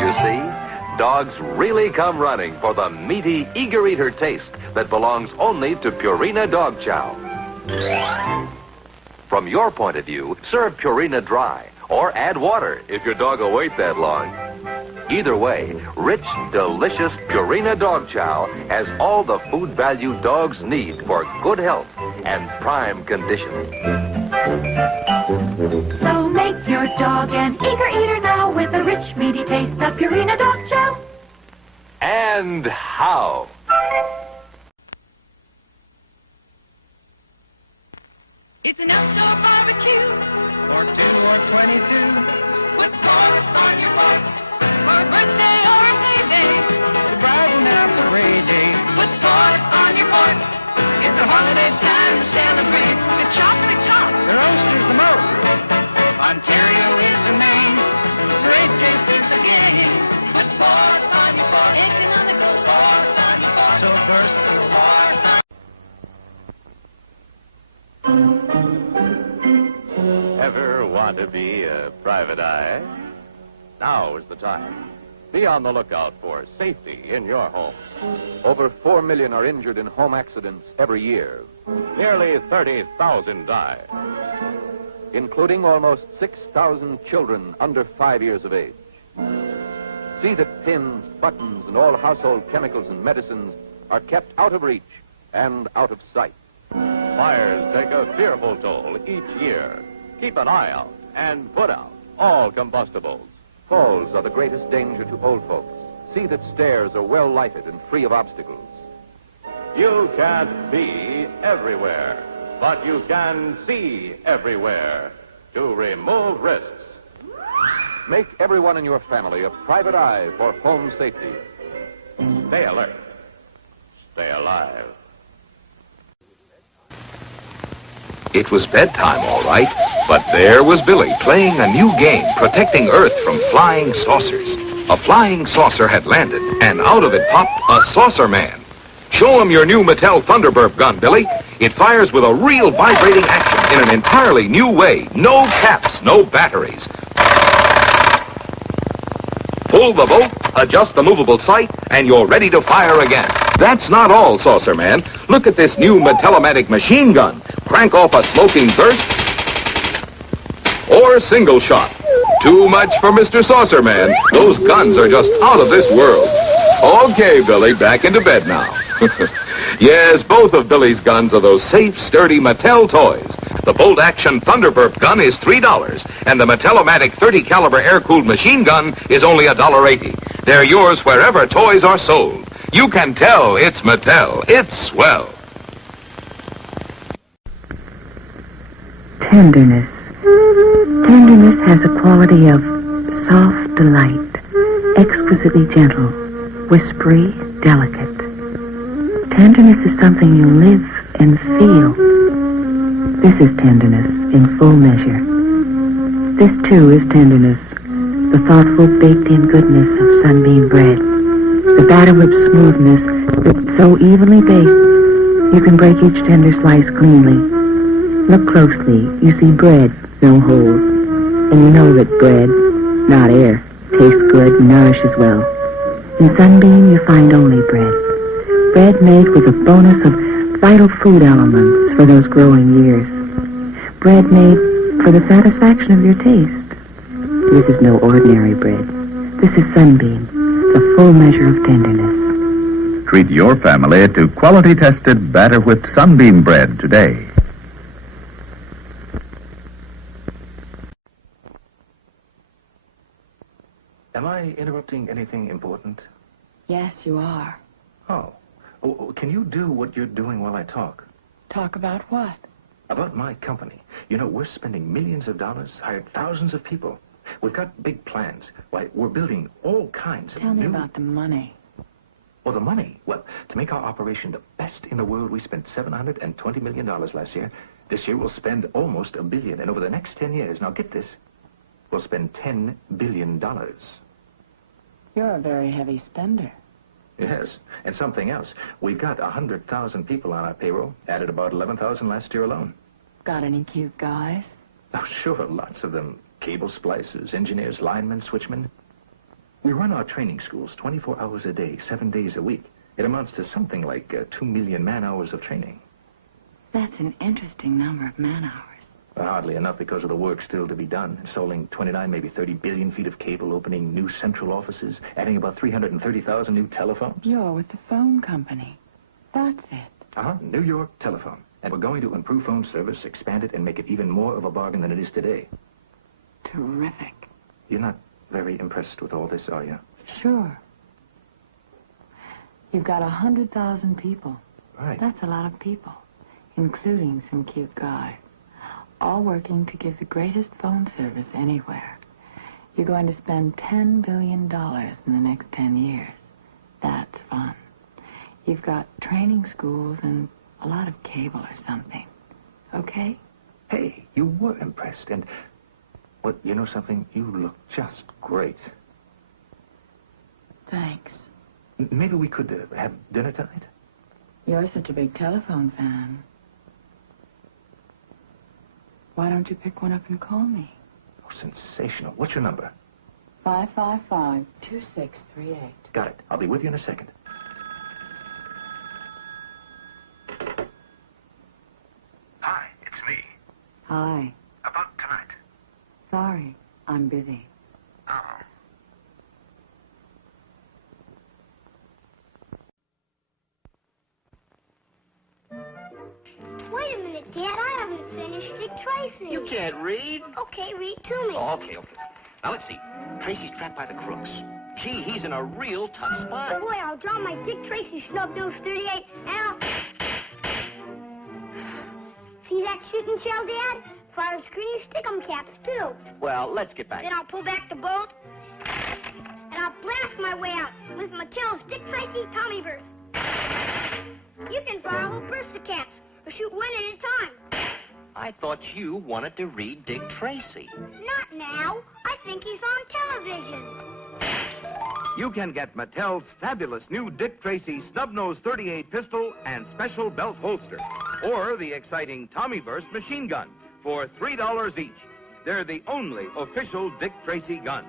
You see, dogs really come running for the meaty, eager eater taste that belongs only to Purina Dog Chow. From your point of view, serve Purina dry or add water if your dog will wait that long. Either way, rich, delicious Purina Dog Chow has all the food value dogs need for good health and prime condition. So make your dog an eager eater now with the rich, meaty taste of Purina Dog Chow. And how? It's an outdoor barbecue for 2 or 22. Put pork on your fork for a birthday or a payday to brighten up the parade day. Put pork on your fork. It's a holiday time to celebrate. The chocolate top, the roasters the most. Ontario is the name. Great taste is the game. Put pork on your fork. Economical pork on your fork. So versatile pork on. Ever want to be a private eye? Now is the time. Be on the lookout for safety in your home. Over 4 million are injured in home accidents every year, Nearly 30,000 die. including almost 6,000 children under 5 years of age. See that pins, buttons, and all household chemicals and medicines are kept out of reach and out of sight. Fires take a fearful toll each year. Keep an eye out and put out all combustibles. Falls are the greatest danger to old folks. See that stairs are well lighted and free of obstacles. You can't be everywhere, but you can see everywhere to remove risks. Make everyone in your family a private eye for home safety. Stay alert. Stay alive. It was bedtime, all right, but there was Billy playing a new game, protecting Earth from flying saucers. A flying saucer had landed, and out of it popped a saucer man. Show him your new Mattel Thunderburp gun, Billy. It fires with a real vibrating action in an entirely new way. No caps, no batteries. Pull the bolt, adjust the movable sight, and you're ready to fire again. That's not all, Saucer Man. Look at this new Metallomatic machine gun. Crank off a smoking burst or single shot. Too much for Mr. Saucer Man. Those guns are just out of this world. Okay, Billy, back into bed now. Yes, both of Billy's guns are those safe, sturdy Mattel toys. The bolt-action Thunderburp gun is $3, and the Metallomatic 30-caliber air-cooled machine gun is only $1.80. They're yours wherever toys are sold. You can tell it's Mattel. It's swell. Tenderness. Tenderness has a quality of soft delight, exquisitely gentle, whispery, delicate. Tenderness is something you live and feel. This is tenderness in full measure. This, too, is tenderness, the thoughtful, baked-in goodness of Sunbeam bread, the batter-whip smoothness that's so evenly baked you can break each tender slice cleanly. Look closely. You see bread, no holes. And you know that bread, not air, tastes good and nourishes well. In Sunbeam, you find only bread. Bread made with a bonus of vital food elements for those growing years. Bread made for the satisfaction of your taste. This is no ordinary bread. This is Sunbeam, the full measure of tenderness. Treat your family to quality-tested batter-whipped Sunbeam bread today. Am I interrupting anything important? Yes, you are. Oh, Oh, can you do what you're doing while I talk? Talk about what? About my company. You know, we're spending millions of dollars, hired thousands of people. We've got big plans. Why, we're building all kinds of Tell me new... about the money. Oh, the money? Well, to make our operation the best in the world, we spent $720 million last year. This year, we'll spend almost $1 billion. And over the next 10 years, now get this, we'll spend $10 billion. You're a very heavy spender. Yes, and something else. We've got 100,000 people on our payroll, added about 11,000 last year alone. Got any cute guys? Oh, sure, lots of them. Cable splicers, engineers, linemen, switchmen. We run our training schools 24 hours a day, 7 days a week. It amounts to something like 2 million man-hours of training. That's an interesting number of man-hours. Hardly enough because of the work still to be done. Installing 29, maybe 30 billion feet of cable, opening new central offices, adding about 330,000 new telephones. You're with the phone company. That's it. Uh-huh, New York Telephone. And we're going to improve phone service, expand it, and make it even more of a bargain than it is today. Terrific. You're not very impressed with all this, are you? Sure. You've got 100,000 people. Right. That's a lot of people, including some cute guys, all working to give the greatest phone service anywhere. You're going to spend $10 billion in the next 10 years. That's fun. You've got training schools and a lot of cable or something. Okay? Hey, you were impressed, and... Well, you know something? You look just great. Thanks. Maybe we could have dinner tonight? You're such a big telephone fan. Why don't you pick one up and call me? Oh, sensational. What's your number? 555-2638. Got it. I'll be with you in a second. Hi, it's me. Hi. About tonight. Sorry, I'm busy. Oh. Wait a minute, Dad. I haven't finished Dick Tracy. You can't read. Okay, read to me. Oh, okay. Now, let's see. Tracy's trapped by the crooks. Gee, he's in a real tough spot. Boy, I'll draw my Dick Tracy snub-nosed 38, and I'll... See that shooting shell, Dad? Fires screen stick-em caps, too. Well, let's get back. Then I'll pull back the bolt, and I'll blast my way out with Mattel's Dick Tracy Tommy Burst. You can fire a whole burst of caps, or shoot one at a time. I thought you wanted to read Dick Tracy. Not now. I think he's on television. You can get Mattel's fabulous new Dick Tracy Snub-Nose 38 pistol and special belt holster, or the exciting Tommy Burst machine gun for $3 each. They're the only official Dick Tracy guns.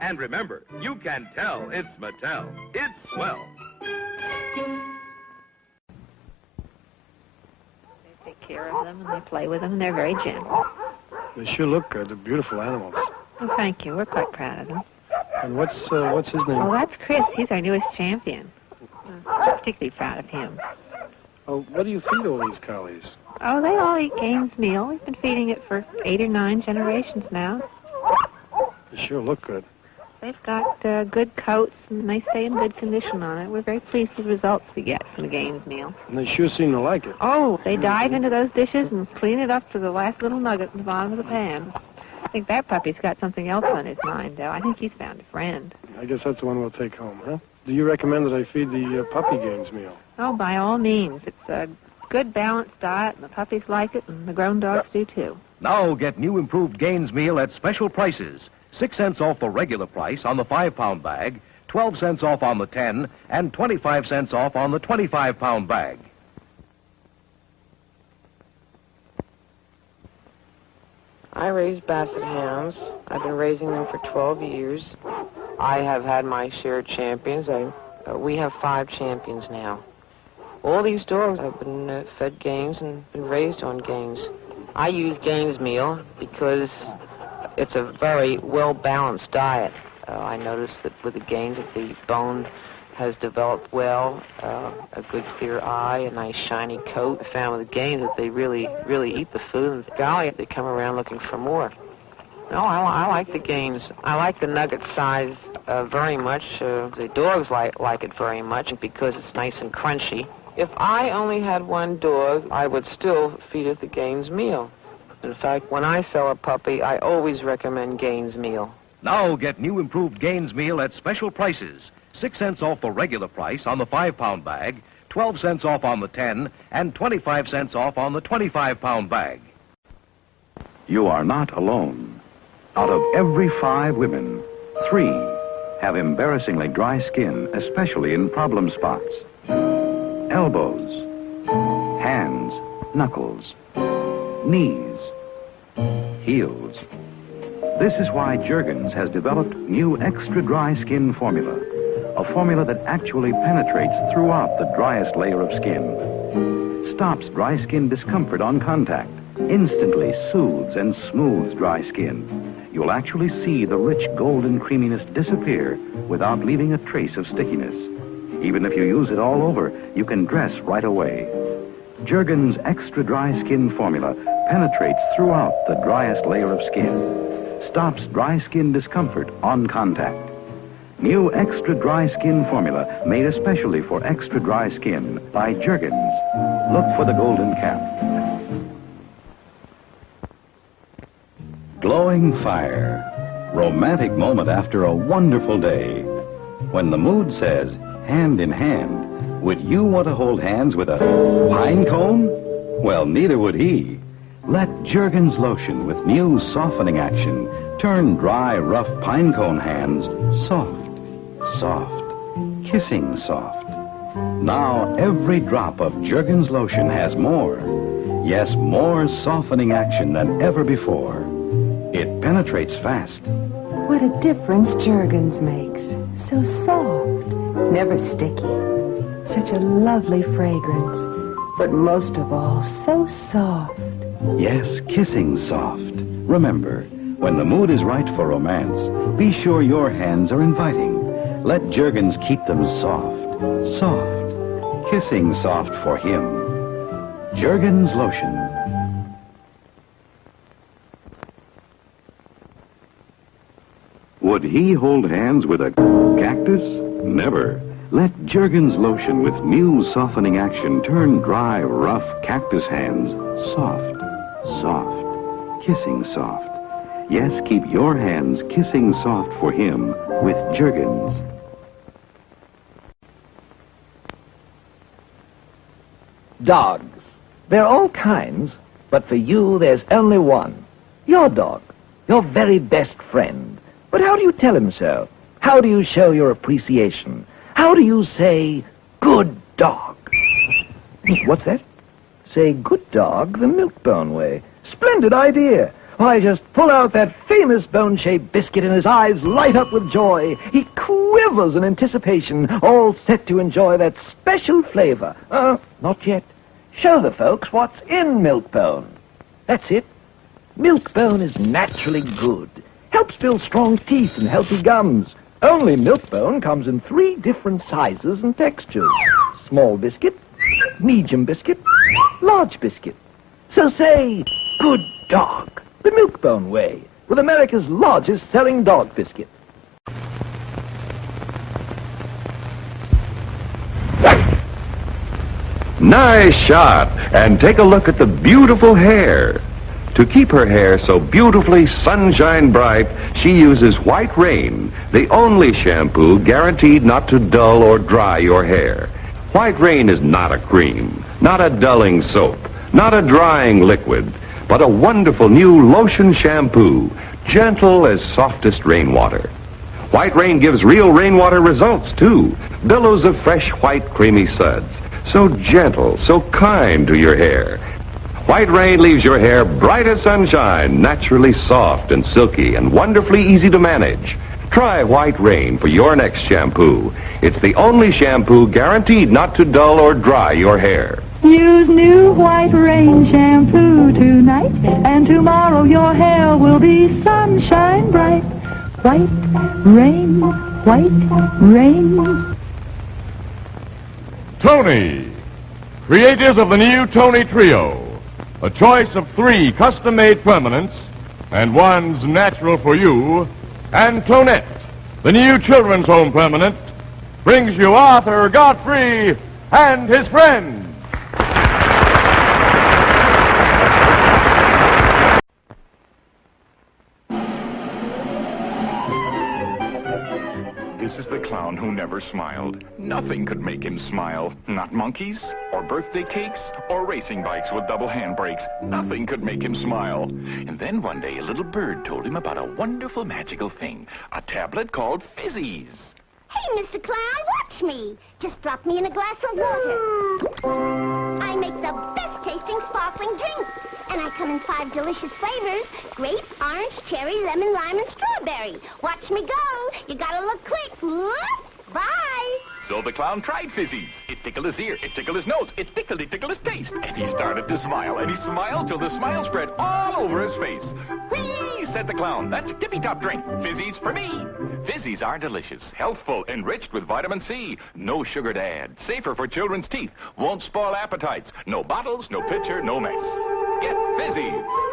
And remember, you can tell it's Mattel. It's swell. They take care of them and they play with them and they're very gentle. They sure look good. They're beautiful animals. Oh, thank you. We're quite proud of them. And what's his name? Oh, that's Chris. He's our newest champion. We're particularly proud of him. Oh, what do you feed all these collies? Oh, they all eat Gaines meal. We've been feeding it for 8 or 9 generations now. They sure look good. They've got good coats, and they stay in good condition on it. We're very pleased with the results we get from the Gaines meal. And they sure seem to like it. Oh, they dive into those dishes and clean it up to the last little nugget in the bottom of the pan. I think that puppy's got something else on his mind, though. I think he's found a friend. I guess that's the one we'll take home, huh? Do you recommend that I feed the puppy Gaines meal? Oh, by all means. It's a good, balanced diet, and the puppies like it, and the grown dogs do, too. Now get new improved Gaines meal at special prices. 6 cents off the regular price on the 5-pound bag, 12 cents off on the 10, and 25 cents off on the 25-pound bag. I raise basset hounds. I've been raising them for 12 years. I have had my share of champions. We have 5 champions now. All these dogs have been fed Gaines and been raised on Gaines. I use Gaines meal because it's a very well-balanced diet. I noticed that with the Gaines that the bone has developed well, a good clear eye, a nice shiny coat. I found with the Gaines that they really eat the food, and golly, they come around looking for more. No, I like the Gaines. I like the nugget size very much. The dogs like it very much because it's nice and crunchy. If I only had one dog, I would still feed it the Gaines meal. In fact, when I sell a puppy, I always recommend Gaines meal. Now get new improved Gaines meal at special prices. 6 cents off the regular price on the 5-pound bag, 12 cents off on the 10, and 25 cents off on the 25-pound bag. You are not alone. Out of every 5 women, 3 have embarrassingly dry skin, especially in problem spots. Elbows, hands, knuckles, knees, heels. This is why Jergens has developed new extra dry skin formula, a formula that actually penetrates throughout the driest layer of skin, stops dry skin discomfort on contact, instantly soothes and smooths dry skin. You'll actually see the rich golden creaminess disappear without leaving a trace of stickiness. Even if you use it all over, you can dress right away. Jergens Extra Dry Skin Formula penetrates throughout the driest layer of skin, stops dry skin discomfort on contact. New Extra Dry Skin Formula made especially for extra dry skin by Jergens. Look for the golden cap. Glowing fire. Romantic moment after a wonderful day. When the mood says hand in hand, would you want to hold hands with a pine cone? Well, neither would he. Let Jergens lotion with new softening action turn dry, rough pine cone hands soft, soft, kissing soft. Now every drop of Jergens lotion has more, yes, more softening action than ever before. It penetrates fast. What a difference Jergens makes. So soft, never sticky. Such a lovely fragrance. But most of all, so soft. Yes, kissing soft. Remember, when the mood is right for romance, be sure your hands are inviting. Let Jergens keep them soft, soft, kissing soft for him. Jergens lotion. Would he hold hands with a cactus? Never. Let Jergens lotion with new softening action turn dry, rough cactus hands soft, soft, kissing soft. Yes, keep your hands kissing soft for him with Jergens. Dogs. There are all kinds, but for you there's only one. Your dog. Your very best friend. But how do you tell him so? How do you show your appreciation? How do you say, good dog? What's that? Say good dog the Milk-Bone way. Splendid idea. Why, just pull out that famous bone-shaped biscuit and his eyes light up with joy. He quivers in anticipation, all set to enjoy that special flavor. Not yet. Show the folks what's in Milk-Bone. That's it. Milk-Bone is naturally good. Helps build strong teeth and healthy gums. Only Milk-Bone comes in 3 different sizes and textures. Small biscuit, medium biscuit, large biscuit. So say, good dog, the Milk-Bone way, with America's largest selling dog biscuit. Nice shot! And take a look at the beautiful hair. To keep her hair so beautifully sunshine bright, she uses White Rain, the only shampoo guaranteed not to dull or dry your hair. White Rain is not a cream, not a dulling soap, not a drying liquid, but a wonderful new lotion shampoo, gentle as softest rainwater. White Rain gives real rainwater results, too. Billows of fresh, white, creamy suds. So gentle, so kind to your hair. White Rain leaves your hair bright as sunshine, naturally soft and silky and wonderfully easy to manage. Try White Rain for your next shampoo. It's the only shampoo guaranteed not to dull or dry your hair. Use new White Rain shampoo tonight, and tomorrow your hair will be sunshine bright. White Rain, White Rain. Tony, creators of the new Tony Trio. A choice of 3 custom-made permanents and one's natural for you, and Clonette, the new children's home permanent, brings you Arthur Godfrey and his friends. This is the clown who never smiled. Nothing could make him smile. Not monkeys, or birthday cakes, or racing bikes with double handbrakes. Nothing could make him smile. And then one day a little bird told him about a wonderful magical thing, a tablet called Fizzies. Hey, Mr. Clown, watch me. Just drop me in a glass of water. I make the best tasting sparkling drink. And I come in 5 delicious flavors: grape, orange, cherry, lemon, lime, and strawberry. Watch me go. You gotta look quick. Whoops. Bye. So the clown tried Fizzies. It tickled his ear, it tickled his nose, it tickled his taste. And he started to smile, and he smiled till the smile spread all over his face. Whee, said the clown, that's a tippy-top drink. Fizzies for me. Fizzies are delicious, healthful, enriched with vitamin C. No sugar to add, safer for children's teeth, won't spoil appetites. No bottles, no pitcher, no mess. Get Fizzies.